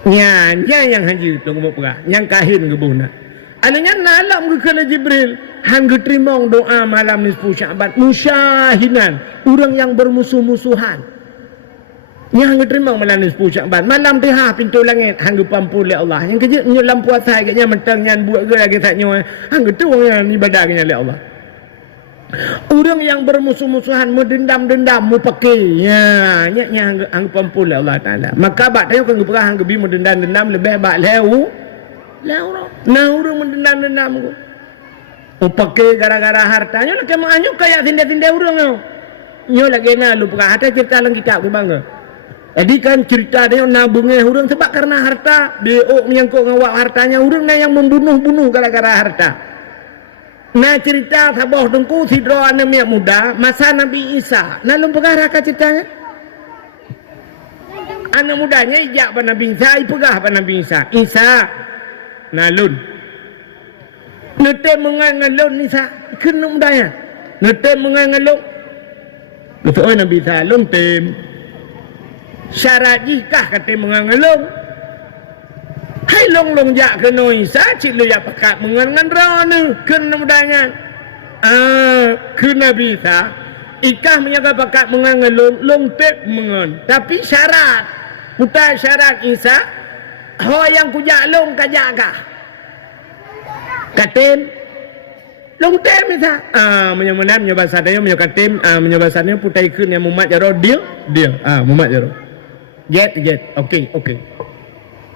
Nyanya yang haji tu ngomong perah, yang kahin ngebuna. Alanya nalam ke kala Jibril, hang geterimong doa malam nisfu Sya'ban musyahinan, orang yang bermusuh-musuhan. Yang diterima malam nisfu Sya'ban. Malam tihah pintu langit hang pampul oleh Allah. Yang kerja nyelam puasa agaknya mentang yang buat gerak saknya. Hang tu yang ibadah oleh Allah. Orang yang bermusuh-musuhan mendendam-dendam mu pakai. Ya, nya hang pampul oleh Allah Taala. Maka bak tahu kan perah hang gebi mendendam-dendam lebih bak lew. Nah orang mendendam-dendam ku. Mu pakai gara-gara hartanya nak kemanyo kayak tindak-tindak orang. Nyo lagi na lu perah ada cerita dalam kitab ke bangga. Jadi kan cerita dia nabungnya orang sebab karena harta dia menyangkut ngawak hartanya orang yang membunuh-bunuh gara-gara harta. Nah cerita sabah dengku sidro anak muda masa Nabi Isa. Nah lu pegah raka ceritanya. Anak mudanya ijak pada Nabi Isa, pegah pada Nabi Isa. Isa. Nah lun. Nete mengangan lun Isa kena mudanya. Nete mengangan lun. Betul Nabi Isa lun tem. Syarat jikah kata mengangelong. Hai long jak kena Isa cik lu ya pakat mengangan rana kena mudanya. Kena bisa ikah menjaga pakat mengangelong long tep mengan. Tapi syarat putar syarat Isa ho yang kujak long kajak kah katen long tem Isa menyamunan menyabasa dia menyokatem menyabasanya putai kun yang mumat jaro dia mumat jaro Get. Okey.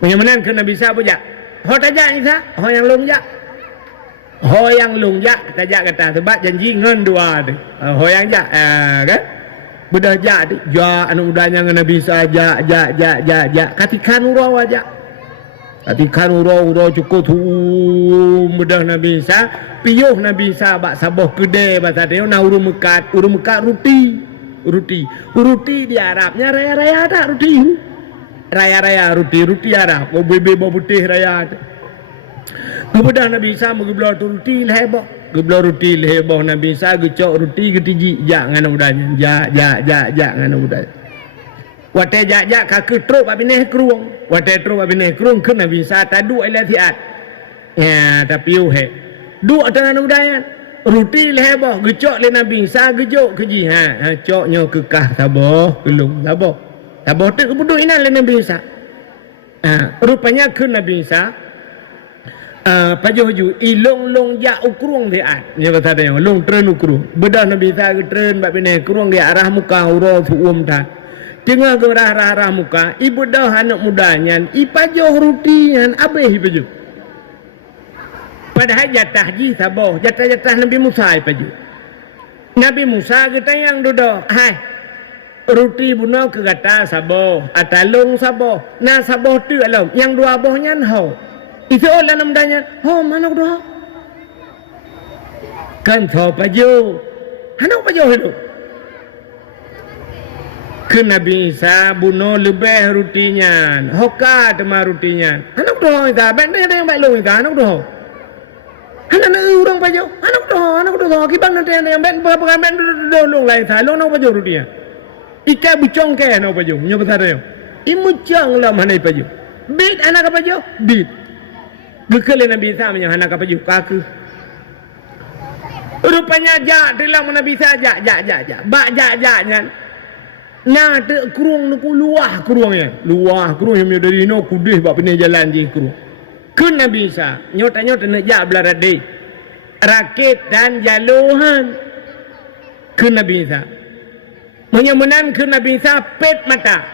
Menyamanan ke Nabi Isa apa jak? Ho tajak Isa, ho yang long jak. Ho yang long jak tajak kata sebab janji ngan dua tu. Ho yang jak kan? Bedah jak tu. Ja anu mudanya dengan Nabi Isa jak. Katikan urau aja. Katikan urau cukup tu bedah Nabi Isa, piyuh Nabi Isa bak sabah kedai bahasa dia na urung mekat Ruti di Arabnya raya-raya tak ruti. Raya-raya ruti Arab. Mau bebe mau putih raya. Kemudian Nabi Isa mengeblar ruti leheboh. Geblar ruti leheboh Nabi Isa gecok ruti getiji jak ngana udanya. Jak ngana udanya. Wate jak kaki truk abineh keruang. Wate truk abineh keruang ke Nabi Isa tadu ilatiat. Ya tapi uhe. Dua dengan udanya. Ruti leheboh gecok le Nabi Isa gejok keji coknya kekah taboh gelung taboh tu kebuduh ina le Nabi Isa rupanya ke Nabi Isa pajuh ilong jak ukrung diat nya kata dia long tren ukrung bedah Nabi Isa tren bab bine kurung dia arah muka uro suum ta tengah ke arah muka ibu dah anak mudanya ipajuh ruti han abeh ipajuh. Padahal jatah ji saboh, jatah Nabi Musa paju. Nabi Musa kita yang duduk. Hai. Ruti bunuh ke kata saboh. Atalung saboh. Nah saboh tu alam. Yang dua bohnya hau. Itu orang namanya. Ho mana dua? Kan thau paju. Hana paju itu. Ke Nabi Isa bunuh lebih rutinya. Hoka tema rutinya. Anak doh itu. Benda yang baik long itu. Anak doh. Anak orang paju. Anak doh. Kita nanti yang baik pengamen doh long lain. Long nak paju rutinya. Ika bucong ke nak paju. Nyoba tadi. Imucang lah mana paju. Bid anak paju. Bid. Gekele Nabi Isa punya anak paju kaku. Rupanya jak dalam Nabi Isa jak. Bak jak. Nah, tak kurung nak luah kurungnya. Luah kurung yang dari no kudih bak pindah jalan je kurung. Kun Nabi Isa, nyota nak jak belarat deh. Rakit dan jaluhan. Kun Nabi Isa. Menyamunan kun Nabi Isa pet mata.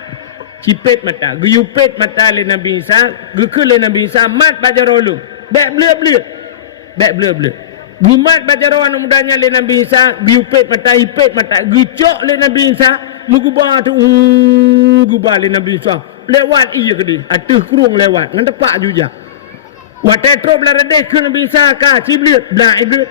Cipet mata, guyupet mata le Nabi Isa, gekul le Nabi Isa mat bajarolu. Bek bleu. Gumat bajarawan mudanya le Nabi Isa, guyupet mata, ipet mata, gucok le Nabi Isa. Mengubah tu gubah le Nabi Isa lewat iya ke dia atuh kurung lewat ngan tepak juga watetro belarade ke Nabi Isa ka ciblit bla iblit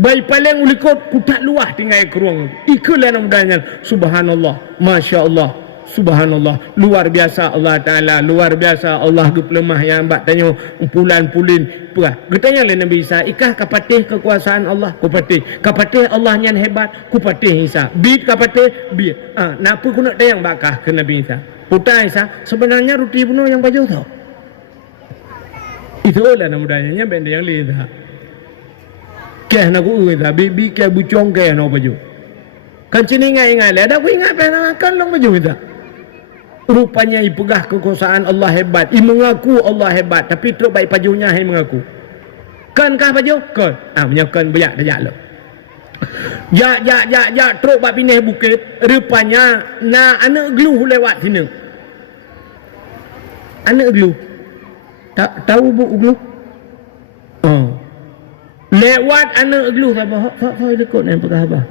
bayi paling ulikot kutat luah tinggal kurung ikulah namanya subhanallah masya-Allah subhanallah luar biasa Allah Taala luar biasa Allah gepelemah yang mbak tanya pulan pulin perah getanya le Nabi Isa ikah kapatih kekuasaan Allah kupatih kapatih Allah nyan hebat kupatih Isa bid kapatih bid napa ku nak tayang bakah ke Nabi Isa putai Isa sebenarnya ruti bunuh yang baju tau itu lah namanya benda yang lain dah keh nak ku dah bibi keh bucong keh nak baju kan cini ingat le ada ku ingat kan long baju kita. Rupanya ipegah kekuasaan Allah hebat. I mengaku Allah hebat. Tapi teruk baik pajunya hai mengaku. Kan kah paju? Kan. Menyakan beyak dah lo. Jak. Teruk bak pindah bukit. Rupanya na anak gluh lewat sini. Anak gluh. Tak tahu bu gluh? Lewat anak gluh apa? Kau ikut ni pegah apa?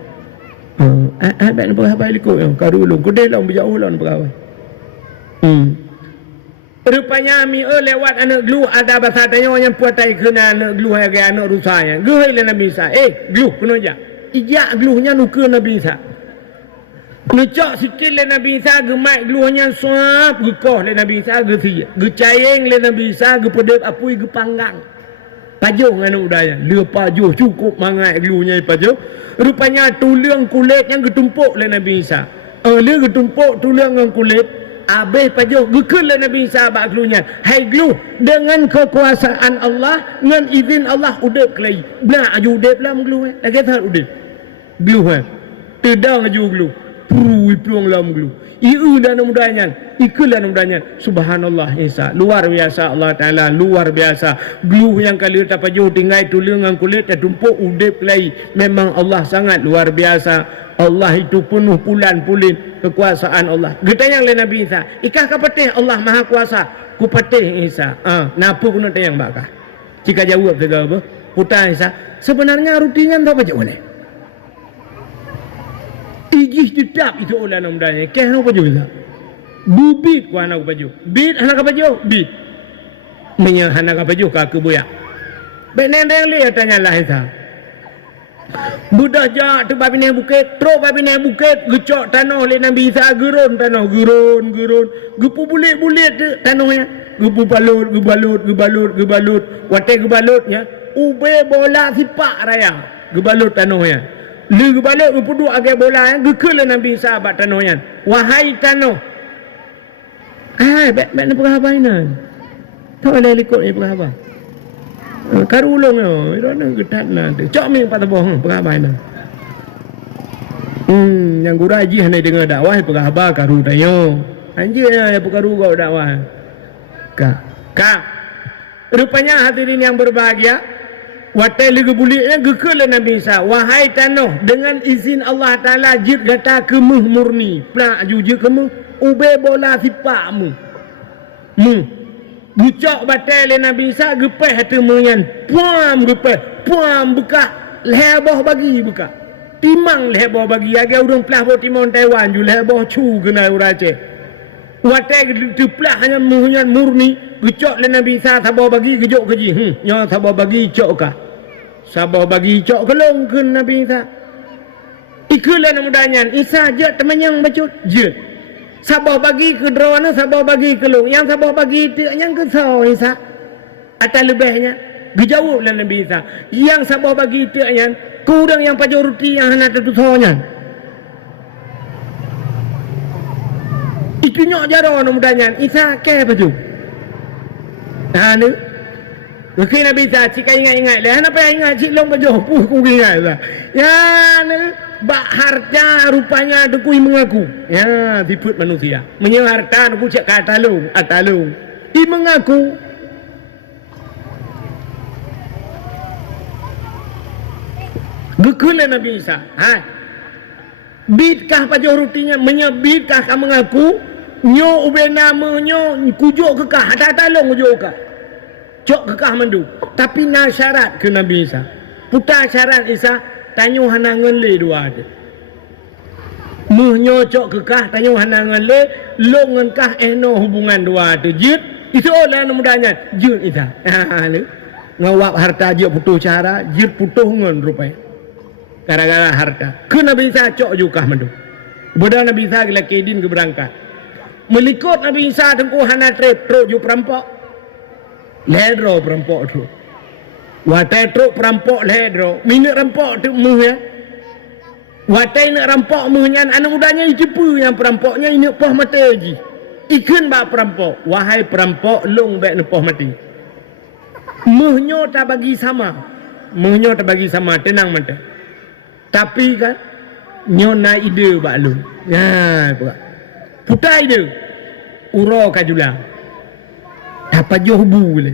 Baik ni pegah apa ikut? Kau dulu. Kau dah lah berjauh lah ni pegah apa? Rupanya mi lewat anak glu ada bahasa tanya yang puatai kena anak glu hai anak rusanya. Gehai le Nabi Isa. Glu kena ja. Ijak gluhnya nuke Nabi Isa. Ngecok sikit le Nabi Isa gemai gluhnya suap gekoh le Nabi Isa gesi. Gecayeng le Nabi Isa gepedep apui gepanggang. Pajuh nganu udaya. Le pajuh cukup mangai gluhnya pajuh. Rupanya tulang kulit yang getumpuk le Nabi Isa. Le getumpuk tulang dengan kulit. Habis pajuh gekul Nabi Isa bak glunya. Hai glu dengan kekuasaan Allah dengan izin Allah udep kelai. Bla aju udep lah glu lagi tak udep. Glu tedang aju glu. Pru pluang lam glu. Iu dan mudanya. Ikul dan mudanya. Subhanallah Isa. Luar biasa Allah Taala, luar biasa. Glu yang kali tak pajuh tinggal tulang dengan kulit tertumpuk udep kelai. Memang Allah sangat luar biasa. Allah itu penuh pulan pulin kekuasaan Allah. Getayang le Nabi Isa. Ikah kapatih Allah Maha Kuasa. Kupatih Isa. Napa ku nak tayang bakah? Jika jawab segala apa? Putar Isa. Sebenarnya rutinya tak baca boleh. Ijih tetap itu oleh anak mudanya. Keh nak baju Isa. Bubit ku anak baju. Bit anak baju. Bit. Menyah anak baju kaku buyak. Baik nendang le tanya lah Isa. Budak jak tu babi naik bukit, teruk babi naik bukit, gecok tanah le Nabi Isa gerun tanah, gerun. Gepu bulit tu tanahnya. Gepu gebalut. Watai gebalutnya, ube bola sipak raya. Gebalut tanahnya. Le gebalut gepuduk agak bola yang gekul le Nabi Isa bat tanahnya. Wahai tanah. Baik nak perhabanan. Tak boleh ikut ni perhabanan. Karulong yo irona getat nanti cok mi pat bohong pengabai man yang guraji hanai dengar dakwah pengabar karu tayo anjir ya pengaru kau dakwah ka rupanya hadirin yang berbahagia watai lagi buliknya gekul Nabi Isa wahai tanah dengan izin Allah Taala jid gata kemuh murni plak juju kemuh ube bola sipakmu Bucak batai le Nabi Isa gepeh hati menyan. Puam gepeh. Puam buka. Leboh bagi buka. timang lebo bagi agak urang pelah bo timon Taiwan ju lebo chu kena urace watai teplah hanya muhnya murni gecok le Nabi Isa sabo bagi gejok keji nyo sabo bagi cok ka sabo bagi cok kelong ke Nabi Isa ikulah namudanya Isa je teman yang bacut je sabo bagi ke drone sabo bagi kelong yang sabo bagi tu yang ke so Isa atas lebihnya dijawab lah Nabi Isa yang sabo bagi tu yang kurang yang pajo roti yang hana tu sonya itu nyok jaro namudanya Isa ke baju ni mungkin Nabi Isa cik ingat-ingat lah kenapa ingat cik long baju ku ingat lah ya ni bak harta rupanya dekui mengaku ya tiput manusia menyewa harta aku cak atalung i mengaku gekula Nabi Isa bitkah pajo rutinya menyebitkah kamu mengaku nyo ube nama nyo kujuk kekah atalung kujuk kekah cok kekah mandu tapi na syarat ke Nabi Isa putar syarat Isa tanyo hanangan le dua ada muhnyo cok kekah tanyo hanangan le longan kah eno hubungan dua ada jut itu oleh mudahnya jut Isa ngawap harta jut putus cara jut putus ngon rupanya gara-gara harta ke Nabi Isa cok juga mandu bodoh Nabi Isa gila kedin ke berangkat melikut Nabi Isa tengku hana trip truk ju perampok ledro perampok tu watai truk perampok ledro minyak rampok tu muh ya watai nak rampok muhnya anak mudanya ikipu yang perampoknya ini poh mati lagi ikan bak perampok wahai perampok long bak nepoh mati muhnyo tak bagi sama tenang mati tapi kan nyona ide bak lu ya putai ide uro kajulah apa joh bu le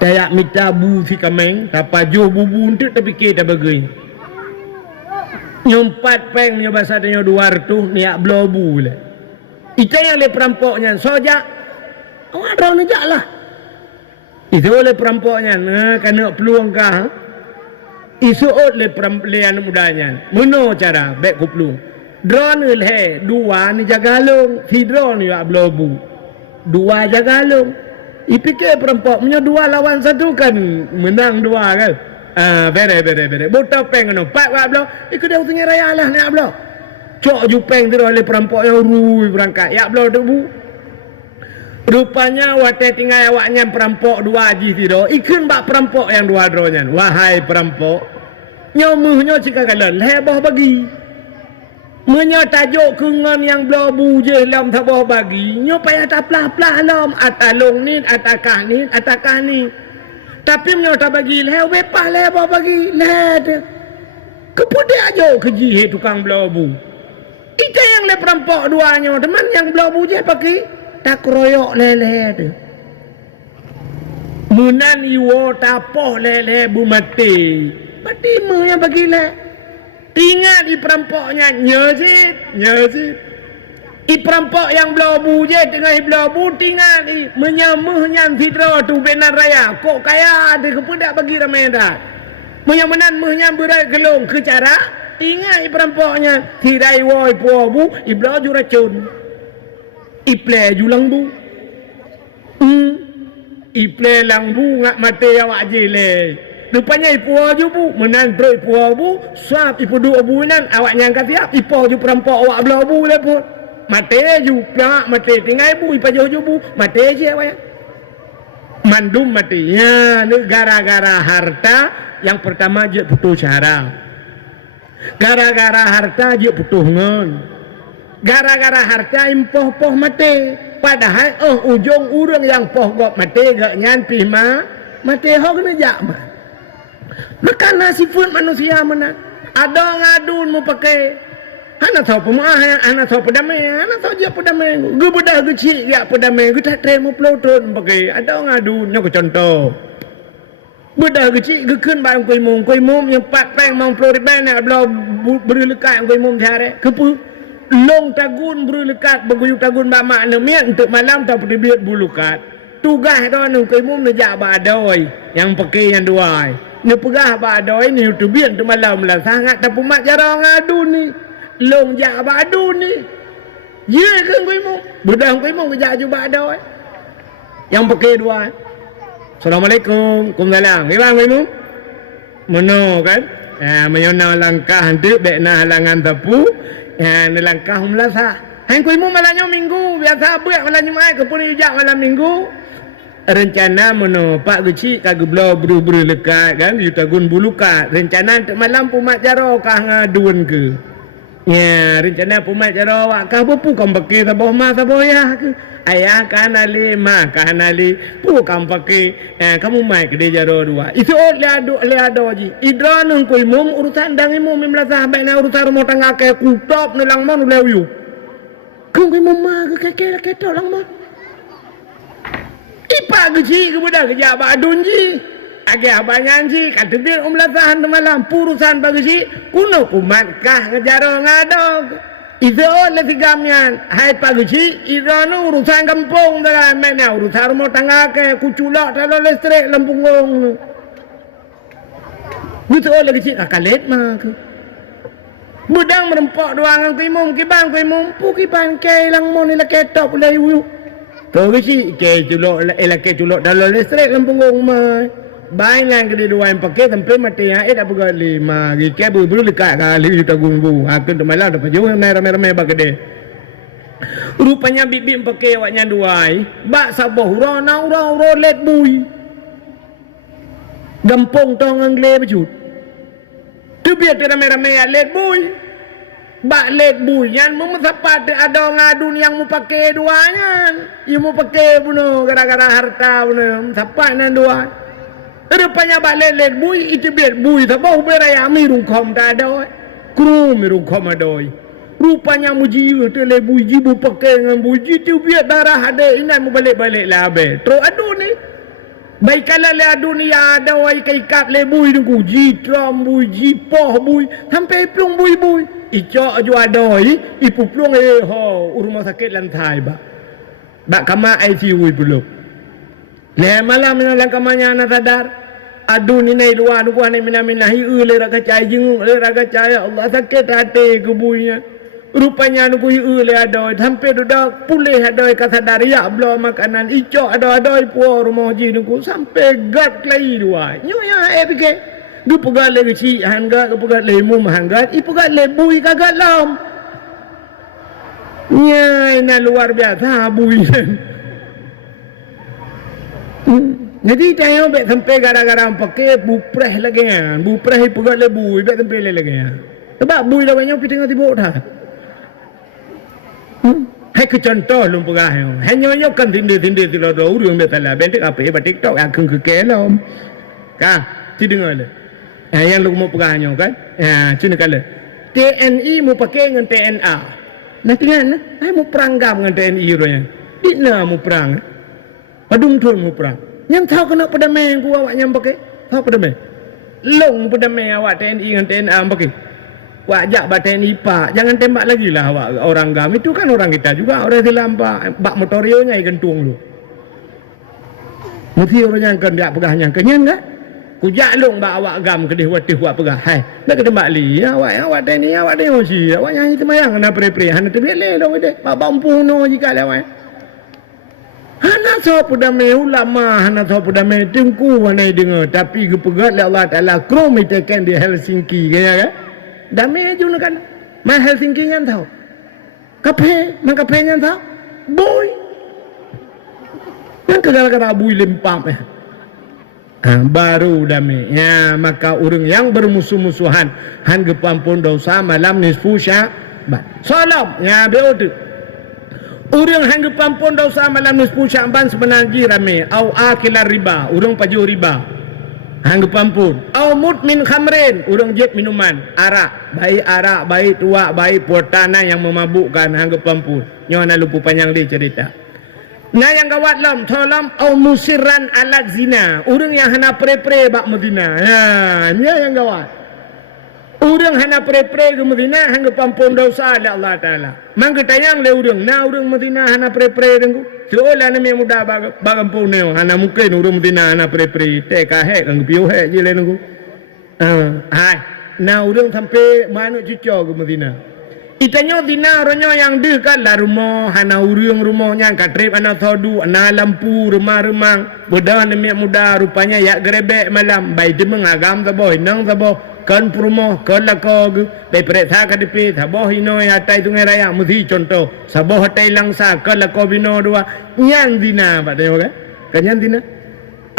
tayak mita bu si kameng apa joh bubu untuk tapi kita bagai nyompat peng nyo bahasa nyo 200 niak blobu le ita yang le perampoknya sojak awak drone jak lah itu oleh perampoknya kena peluang kah isuot le perempuan mudanya meno cara baik ku peluang drone le dua ni jaga long si drone ya blobu dua jaga long ipikir perampok punya dua lawan satu kan menang dua kan bere botol peng no pak wak blo ikut dia tengah raya lah nak blo cok jupeng tu oleh perampok yang rui berangkat ya blo tu bu rupanya wate tinggal awaknya perampok dua haji tido ikun bak perampok yang dua dronya wahai perampok nyomuhnya cika kalan heboh bagi menyo tajuk kungan yang blobu je lam taboh bagi nyo payah tak pelah-pelah lam atalong ni atakah ni tapi menyo tak bagi leh bepah leh bagi leh kepudi aja keji tukang blobu itu yang le perampok duanya teman yang blobu je pakai tak keroyok leh tu munan iwo tapoh leh bu mati mu yang bagi leh tinggal di perampoknya nyezit i perampok yang blobu je tengah blobu tinggal di menyamuhnya fitro tu benar raya kok kaya ada kepedak bagi ramai dah menyamanan muhnya berai gelong ke cara tinggal i perampoknya tirai woi puabu i bloju racun i ple julang bu i ple lang bu ngak mati awak jele rupanya ipu aju bu menandro ipu abu swap ipu dua bulan awak nyangka tiap ipu aju perampok awak belah bu le pun mati aju pelak mati tinggal ibu ipu aju bu mati aja awak mandum mati ya gara-gara harta yang pertama je putus cara gara-gara harta je putus ngon gara-gara harta impoh-poh mati padahal ujung urang yang poh gok mati gak nyanpih mati hok na jak mah maka nasifun manusia mana ada ngadun mau pakai anak tahu pemah anak tahu pedamai anak tahu dia pedamai gue bedah kecil ya pedamai gue tak tren mau pelotron pakai ada ngadun nyok contoh bedah kecil gue kan barang koi mum yang pat peng mau peloriban nak belau berlekat koi mum tiare kepu long tagun berlekat berguyuk tagun bamak nemian untuk malam tak pergi biar bulukat tugas dah nu koi mum nejak badoi yang pakai yang dua Ni pegah ba doi ni tu bian tu malam lah sangat tapi mak jarang ngadu ni. Long jak ba adu ni. Ye ke kuimu? Budak kuimu kerja juga doi. Yang pakai dua. Assalamualaikum. Waalaikumsalam. Gimana kuimu? Mono kan? Menyona langkah hantu dek na halangan tepu. Ni langkah melasa. Hang kuimu malamnya minggu biasa buat malam Jumaat ke pun ijak malam minggu. Rencana mono pak geci kagak belo buru-buru lekat kan yutagun buluka rencana untuk malam pumat jaro kah ngaduan ke ya rencana pumat jaro wak kah bupu kam pakai saboh ma saboh ya ke ayah kan ali ma kan ali pu kam pakai kamu mai ke dia jaro dua itu le ado ji idra nang koi mum urusan dang imum memlasah baik na urusan rumah tangga ke kutop nelang mon leu kung koi mum ma ke ke lang ma Ipa geci ke budak kerja abang adun ji. Agak abangan ji. Kata biar lasahan malam. Purusan bagi ji. Kuno kumat kah ngejaro ngadog. Itu oleh tigamian. Hai pagi ji. Itu urusan kampung. Mana urusan rumah tangga ke. Kuculak kalau listrik lempunggung. Itu oleh kecil. Kakalet mah ke. Budang merempok doang kuimum. Kibang kuimum. Pukiban ke ilang mo nila ketop ulai uyuk. Kau kecil, ke culok, elak culok dalam listrik lempunggung mah. Banyak ke dua yang pakai sampai mati yang tak berapa lima. Ke bulu dekat kali kita gumbu. Aku tu malah dapat jauh ramai-ramai bagade. Rupanya bibi pakai awaknya dua. Bak saboh rona let bui. Gampong tong angle bejut. Tu biar ramai-ramai let bui. Bak let buyan mu sapat ada ngadun yang mu pakai duanya. Yang mu pakai puno gara-gara harta puno sapat nan dua. Rupanya bak let bui itu biar bui sabau beraya mirung kom ta ada. Kru mirung kom ada. Rupanya mu jiwa tu let bui jibu pakai dengan bui itu biar darah ada inan mu balik-balik lah be. Tro adu ni. Baik kalau le adu ni ada wai kai kap le bui tu ji tram bui ji poh bui sampai plung bui. Icok ju adoi ipu plung rumah sakit lantai bak kama ICU puluk le malam lang kamanya na sadar adu ni nai luar du ni minaminahi le raga cai jing le raga cai Allah sakit hati kubunya rupanya nu kui le adoi sampai dudak pulih adoi ka sadar ya blo makanan icok adoi puo rumah ji nu sampai gat klai dua nyu ya epike du pegat le kecil hanggat du pegat le mum hanggat i pegat le bui kagak lam nyai na luar biasa bui jadi tayo bet sampai gara-gara pakai bupreh lagi kan bupreh pegat le bui bet sampai le lagi sebab bui lawannya pi tengah tibuk dah hai ke contoh lum pegah hanya yo kan tindir tilo do urang bet salah bentik apa ba TikTok akung ke kelom ka ti dengar le yang lu mau pegahnya kan cina kala TNI mau pakai dengan TNA nanti kan mau perang gam dengan TNI rohnya dina mau perang padung thun mau perang yang tahu kena pedamai ku awak yang pakai tahu pedamai long pedamai awak TNI dengan TNA pakai wajak ba TNI pak jangan tembak lagi lah awak orang gam itu kan orang kita juga orang dilampak bak motorionya ikan tuang lu mesti orang yang kan dia pegahnya kenyan kan kujak long ba awak gam ke dihwati huak pegah hai nak ke tembak li awak TNI awak dia si awak nyanyi semayang kena pre-pre hana tu biar long ide ba bampu no jika lewat hana so pudame ulama hana so pudame tengku wanai dengar tapi ke pegat le Allah Taala krom itekan di Helsinki kaya kan damai jun kan ma Helsinki nyan tahu kape man kape nyan tahu boy yang gara-gara bui lempam baru damai ya maka orang yang bermusuh-musuhan han gepampun dosa malam nisfu Sya'ban salam ya beotu orang han gepampun dosa malam nisfu Sya'ban sebenarnya ramai au akilar riba orang paju riba han gepampun au mudmin khamrin orang jet minuman arak baik tua baik puatana yang memabukkan han gepampun nyona lupa panjang dia cerita. Nah yang gawat lam, tolong au musiran alat zina. Orang yang hana pre-pre bak Medina. Ya, ni yang gawat. Urang hana pre-pre ke Medina hangga pampun dosa ada Allah Taala. Mangga tayang le urang, na urang Medina hana pre-pre dengku. Seolah na me muda bagampun neo hana mungkin urang Medina hana pre-pre te ka he dengku piu he je le dengku. Hai, na urang sampai mana cucu ke Medina. Itanyo dina ronyo yang deh kan la rumah hana urang rumahnya katrip ana thodu ana lampu rumah-rumah bedan me muda rupanya ya grebek malam bai demeng agam ta boy nang ta boy kan promo kan lakogไปเปรตากันดิทบหิโนยาไตตุงไรอะมุทีจนโตสบหไตลังสากันละกบิโนดัวญันดินาบะเดโอเคกันญันดินา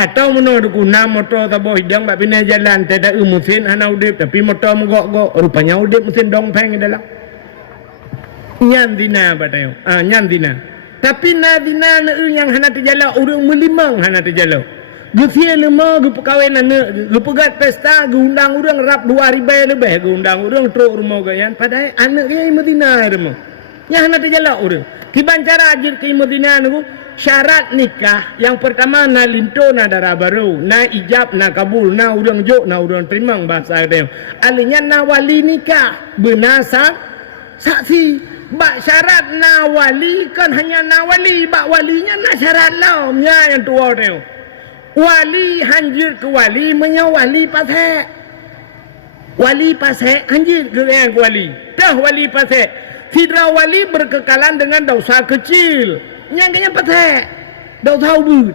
atau menurut ku nama motor tabo hidang bak pindah jalan tidak mesin hana udip tapi motor menggok-gok rupanya udip mesin dongpeng dalam nyan dina batayo nyan dina tapi na dina yang hana terjala urang melimang hana terjala Gufia lemah gu perkahwinan gu pegat pesta gu undang urang rap 2000 lebih gu undang urang truk rumah gayan padahal anak dia Madinah rumah yang hana terjala urang kiban cara ajir ke Madinah nu syarat nikah yang pertama na linto na darah baru na ijab na kabul na urang jok na urang terima bahasa dia alinya na wali nikah benasa saksi bak syarat na wali kan hanya na wali bak walinya na syarat lah yang tua dia wali hanjir ke wali menyawali pasek wali pasek hanjir ke yang wali dah wali pasek tidak wali berkekalan dengan dosa kecil yang kaya pasek dosa ubud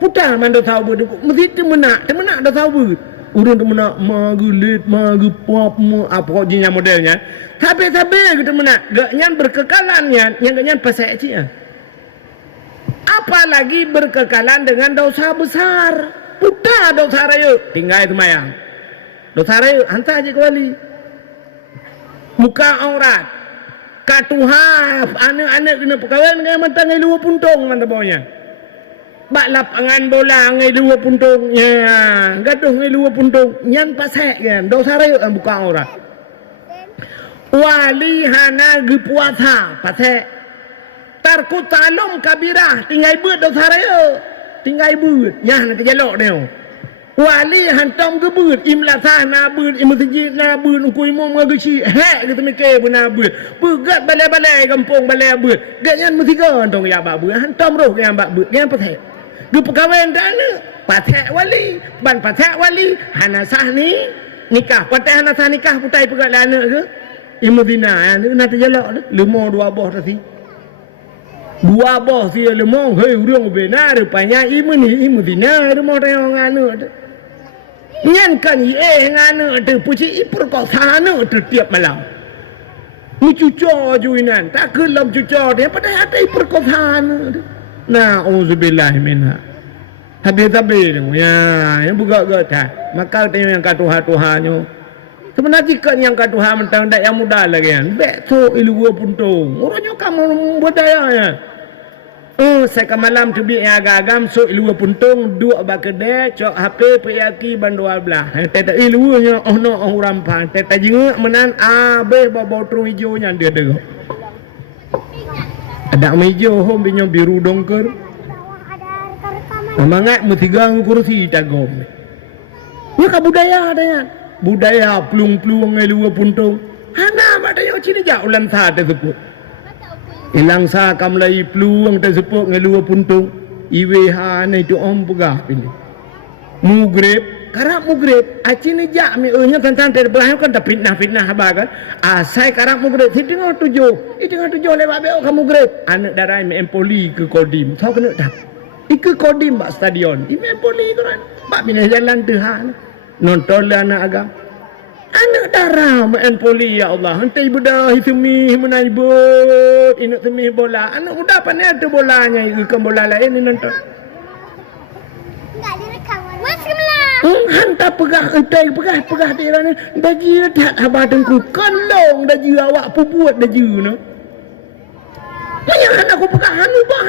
putar man dosa ubud mesti temenak dosa ubud urang temenak magulit magupop apa jenis modelnya tapi kita temenak gaknya berkekalan yang kaya pasek cik apalagi berkekalan dengan dosa besar udah dosa raya tinggal itu mayang dosa raya hantar aja ke wali muka aurat katuha anak-anak kena perkahwinan dengan mantang ngai luar puntung mantap bawahnya bak lapangan bola ngai luar puntung ya gaduh ngai luar puntung nyan pasek kan dosa raya buka aurat wali hana gepuasa pasek tarku talum kabirah tinggal buat dosa raya tinggal buat nyah nanti jalok dia wali hantam ke buat imlatah na buat imusjid na buat ukui imam ngagusi hek kita mikir buna buat begat balai-balai kampung balai buat dia yang mesti gantong ya bak buat hantam roh yang bak buat yang patek dia perkahwinan dana patek wali ban patek wali hanasah ni nikah patek hanasah nikah putai pegat lana ke imudina nanti jalok lemah dua boh tadi dua boh si lemong hei urang benar rupanya imu dina rumah orang anu nyan kan nganu tu puci perkosa anu tu tiap malam ni cuco juinan tak kelam cuco dia pada ada perkosa anu nah auzubillah minha habis ya yang buka gata maka tengok yang katuha-tuhanyo sebenarnya kan yang katuha mentang dak yang muda lagi kan betul ilu puntung orangnya kamu budaya ya saya malam tu bi agam so ilu puntung dua bakede cok HP peyaki ban 12 teta ilu nya no rampang teta jinga menan abe bawa terung hijau nya dia dego ada hijau hom binyo biru dongker mangat mutigang kursi tagom ya ka budaya ada budaya plung-plung ilu puntung hana madayo cini ja ulan sa tersebut ilang sa kamlai pluang tersebut ngelua puntung IWH na itu om pegah pilih mugrib karap mugrib acini jak mi nya tantan terbelah kan tak fitnah haba kan asai karap mugrib hitung 7 lewat beo kamu mugrib anak darai mi empoli ke kodim tahu kena dah ke kodim bak stadion ini empoli kan bak pindah jalan tuhan nonton anak agam anak darah main poli ya Allah hantai bedah hitumi menaibut inuk temi bola anak muda pandai ada bolanya ikan bola lain ni nonton enggak direkam hantar pegah dia ni daji tak abah dengku kolong daji awak pubuat daji no jangan aku pegah hanubah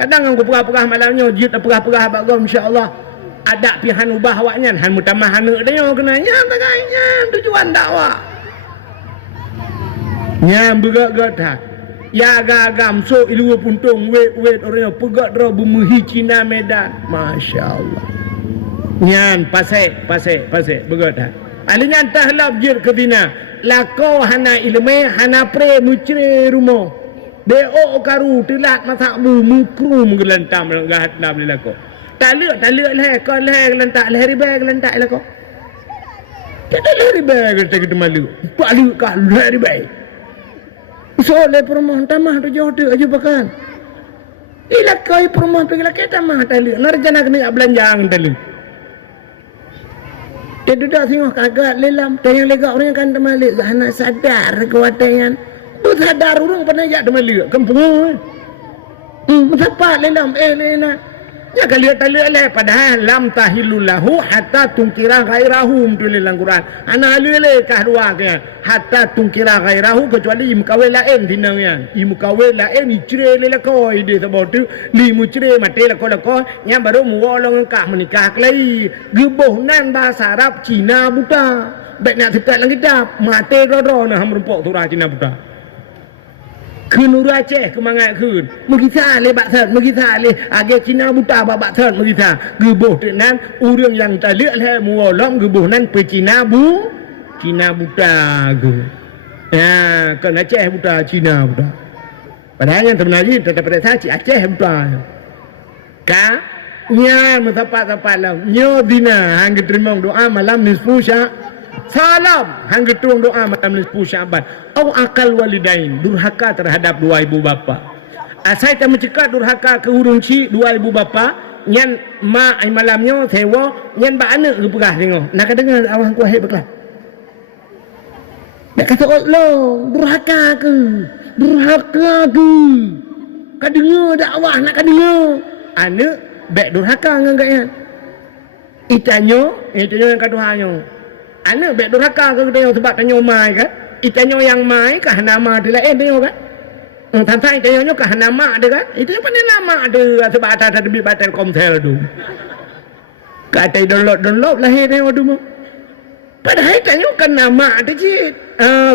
kadang aku pegah malamnya jit pegah abak gom insya-Allah ada pihak ubah awaknya han mutamah anak dia kena nyam taganya tujuan dakwah nyam begak-gak ya gagam so ilu puntung wait orang pegat dra bumi Cina Medan masya-Allah nyam pasek begat Alinya tah lab jir kedina. Lako hana ilme hana pre mucre rumo. Deo karu tilat masak bu mukru menggelentam gahat nam lako. Tak lek leh ko leh gelentak leh ribe gelentak lako. Tak leh ribe gelentak kita malu. Palu ka leh ribe. So le permohon tamah tu jauh tu aja pakan. Ila kau permohon pergi laki tamah tali. Narjana kena belanjang tali. Dia duduk tengok kagak lelam. Tayang lega orang kan temalik. Anak sadar kekuatan. Sadar orang pernah jak temalik. Kampung. Siapa lelam? Lena. Ya kalau tak leleh padahal lam tahilullahu hatta tungkira ghairahu tu dalam Quran. Ana leleh kahdua ke hatta tungkira ghairahu kecuali imkawe lain dinangnya. Imkawe lain icre lele ko ide sebab tu li mucre mate la ko nya baru muolong kah menikah klai. Geboh nan bahasa Arab Cina buta. Baik nak tekat lagi dah mate ro nah merumpok surah Cina buta. Kenu Aceh kemangat kun mengisa le baksan mengisa le age Cina buta baksan mengisa geboh tenan urang yang tak lek le muolom geboh nan pe Cina buta ke ya kan Aceh buta Cina buta padahal yang sebenarnya tetap pada saci Aceh buta ka nya metapat-tapat lah nyo dina hang terima doa malam nisfu salam hang ketung doa malam nisfu Syaban au akal walidain durhaka terhadap dua ibu bapa. Asai tak mencegah durhaka ke urung ci dua ibu bapa nyan mak ai malamnya sewa nyan ba anak ke perah tengok nak dengar awang kuah beklah. Nak kata Allah durhaka ke ka dengar dakwah nak ka dengar anak baik durhaka dengan gaya itanyo yang keduanya anak baik durhaka ke dia sebab tanyo mai kan itanyo yang mai kah nama dia lain tengok kan tantai itanyo kah nama dia kan itu apa nama dia sebab ada debit batal komsel tu kata download lahir tengok tu padahal itanyo kan nama dia cik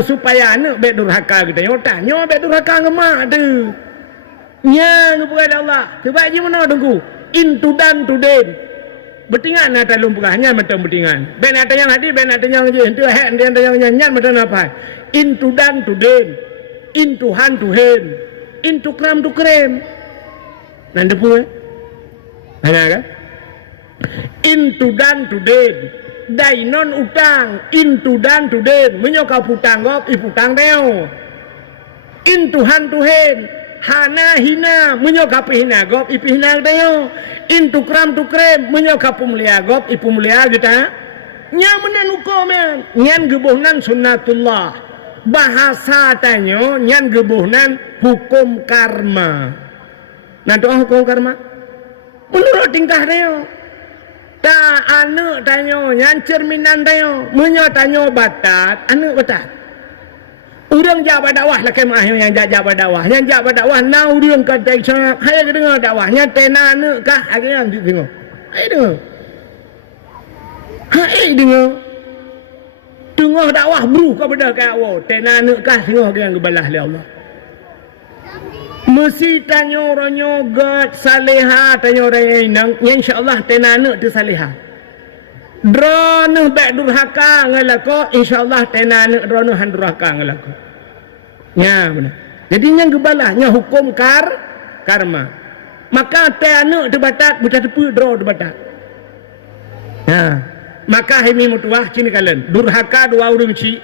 supaya anak baik durhaka kita tanyo baik durhaka ke mak tu nya kepada Allah sebab je mana tunggu into dan to den bertingan nak talung perahnya macam bertingan ben ada yang hadi ben ada yang je itu hak dia ada yang nyanyian macam apa into dan to den into hand to hand into kram to krem nanda pun ada kan into dan to den dai non utang into dan to den menyokap utang gop iputang deo into hand to hand hana hina menyokap hina gop ipi hina deo into kram to krem menyokap pumulia gop ipumulia kita nya menen hukum nyan gebuhnan sunnatullah bahasa tanyo nyan gebuhnan hukum karma nanti hukum karma menurut tingkah deo ta anu tanyo nyan cerminan deo menyo tanyo batat anu batat urang jawab dakwah lah kemah yang jawab dakwah yang jawab dakwah na urang kata sangat hai dengar dakwahnya tena ne kah akhirnya tengok hai dengar dakwah bru kepada kau tena ne kah tengok yang kebalah oleh Allah mesti tanya orang nyogat salihah tanya orang yang insyaallah tena ne tu salihah drone baik durhaka ngalako insyaallah tenane drone han durhaka ngalako nya benar jadi yang gebalahnya hukum karma maka tenane debatat buta tepu draw debatat maka himi mutuah cini kalen durhaka dua urang ci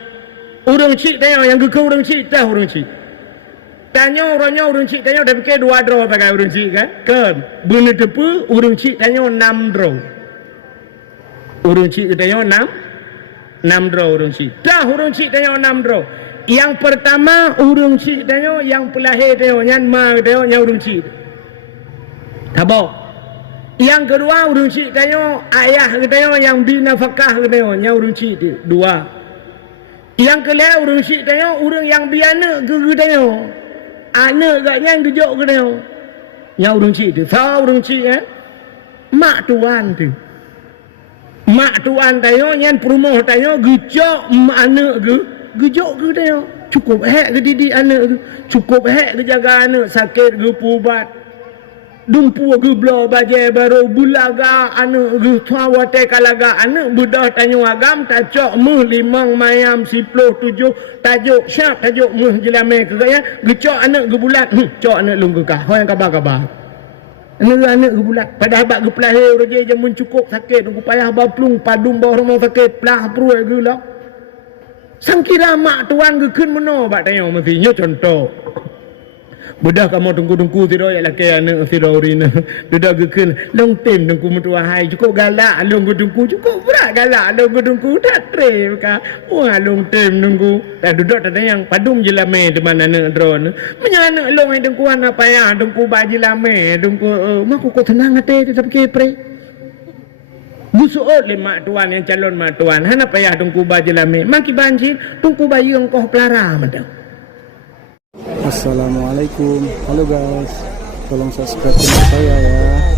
tanya yang ke urang ci tah urang ci tanya orangnya urang ci tanya dah fikir dua draw pakai urang ci kan ke bunyi tepu urang ci tanya 6 draw urung cik tanya 6 draw urung cik dah urung cik tanya 6 draw yang pertama urung cik tanya yang pelahir tanya nyan ma tanya urung cik tabau yang kedua urung cik tanya ayah tanya yang binafkah tanya urung cik dua yang kelima urung cik tanya urung yang biana ke tanya anak gak yang gejuk ke tanya yang urung cik tu sa urung cik mak tuan tu mak tuan tayo nyan perumoh tayo gejok anak gejok ke tayo cukup hak ke didik anak tu cukup hak ke jaga anak sakit ke pubat dumpu ge blo baje baru bulaga anu ge thawate kalaga anu budah tanyo agam tacok meh limang mayam 10 7 tajuk syak tajuk meh jelame ke ya gecok anak ge bulat cok anak lung ke kah yang kabar-kabar anak ge bulat pada habak ge pelahir je jamun cukup sakit ku payah baplung padum bawah rumah sakit pelah perut ge lah sang kira mak tuan ge keun meno bak tanyo mesti nyo contoh budak kamu tunggu-tunggu tidur ya laki anak tidur urina dudak gekun long tim tunggu mentua hai cukup galak long tunggu cukup berat galak long tunggu tak trem ka wah long tim tunggu tak duduk tak yang padum je lame di mana anak drone menyana long yang tunggu anak payah tunggu baji lame tunggu mak kok tenang hati tetap kepre busuot le mak tuan yang calon mak tuan hana payah tunggu baji lame maki banjir tunggu bayi yang kau pelara madam. Assalamualaikum. Halo guys, tolong subscribe channel saya ya.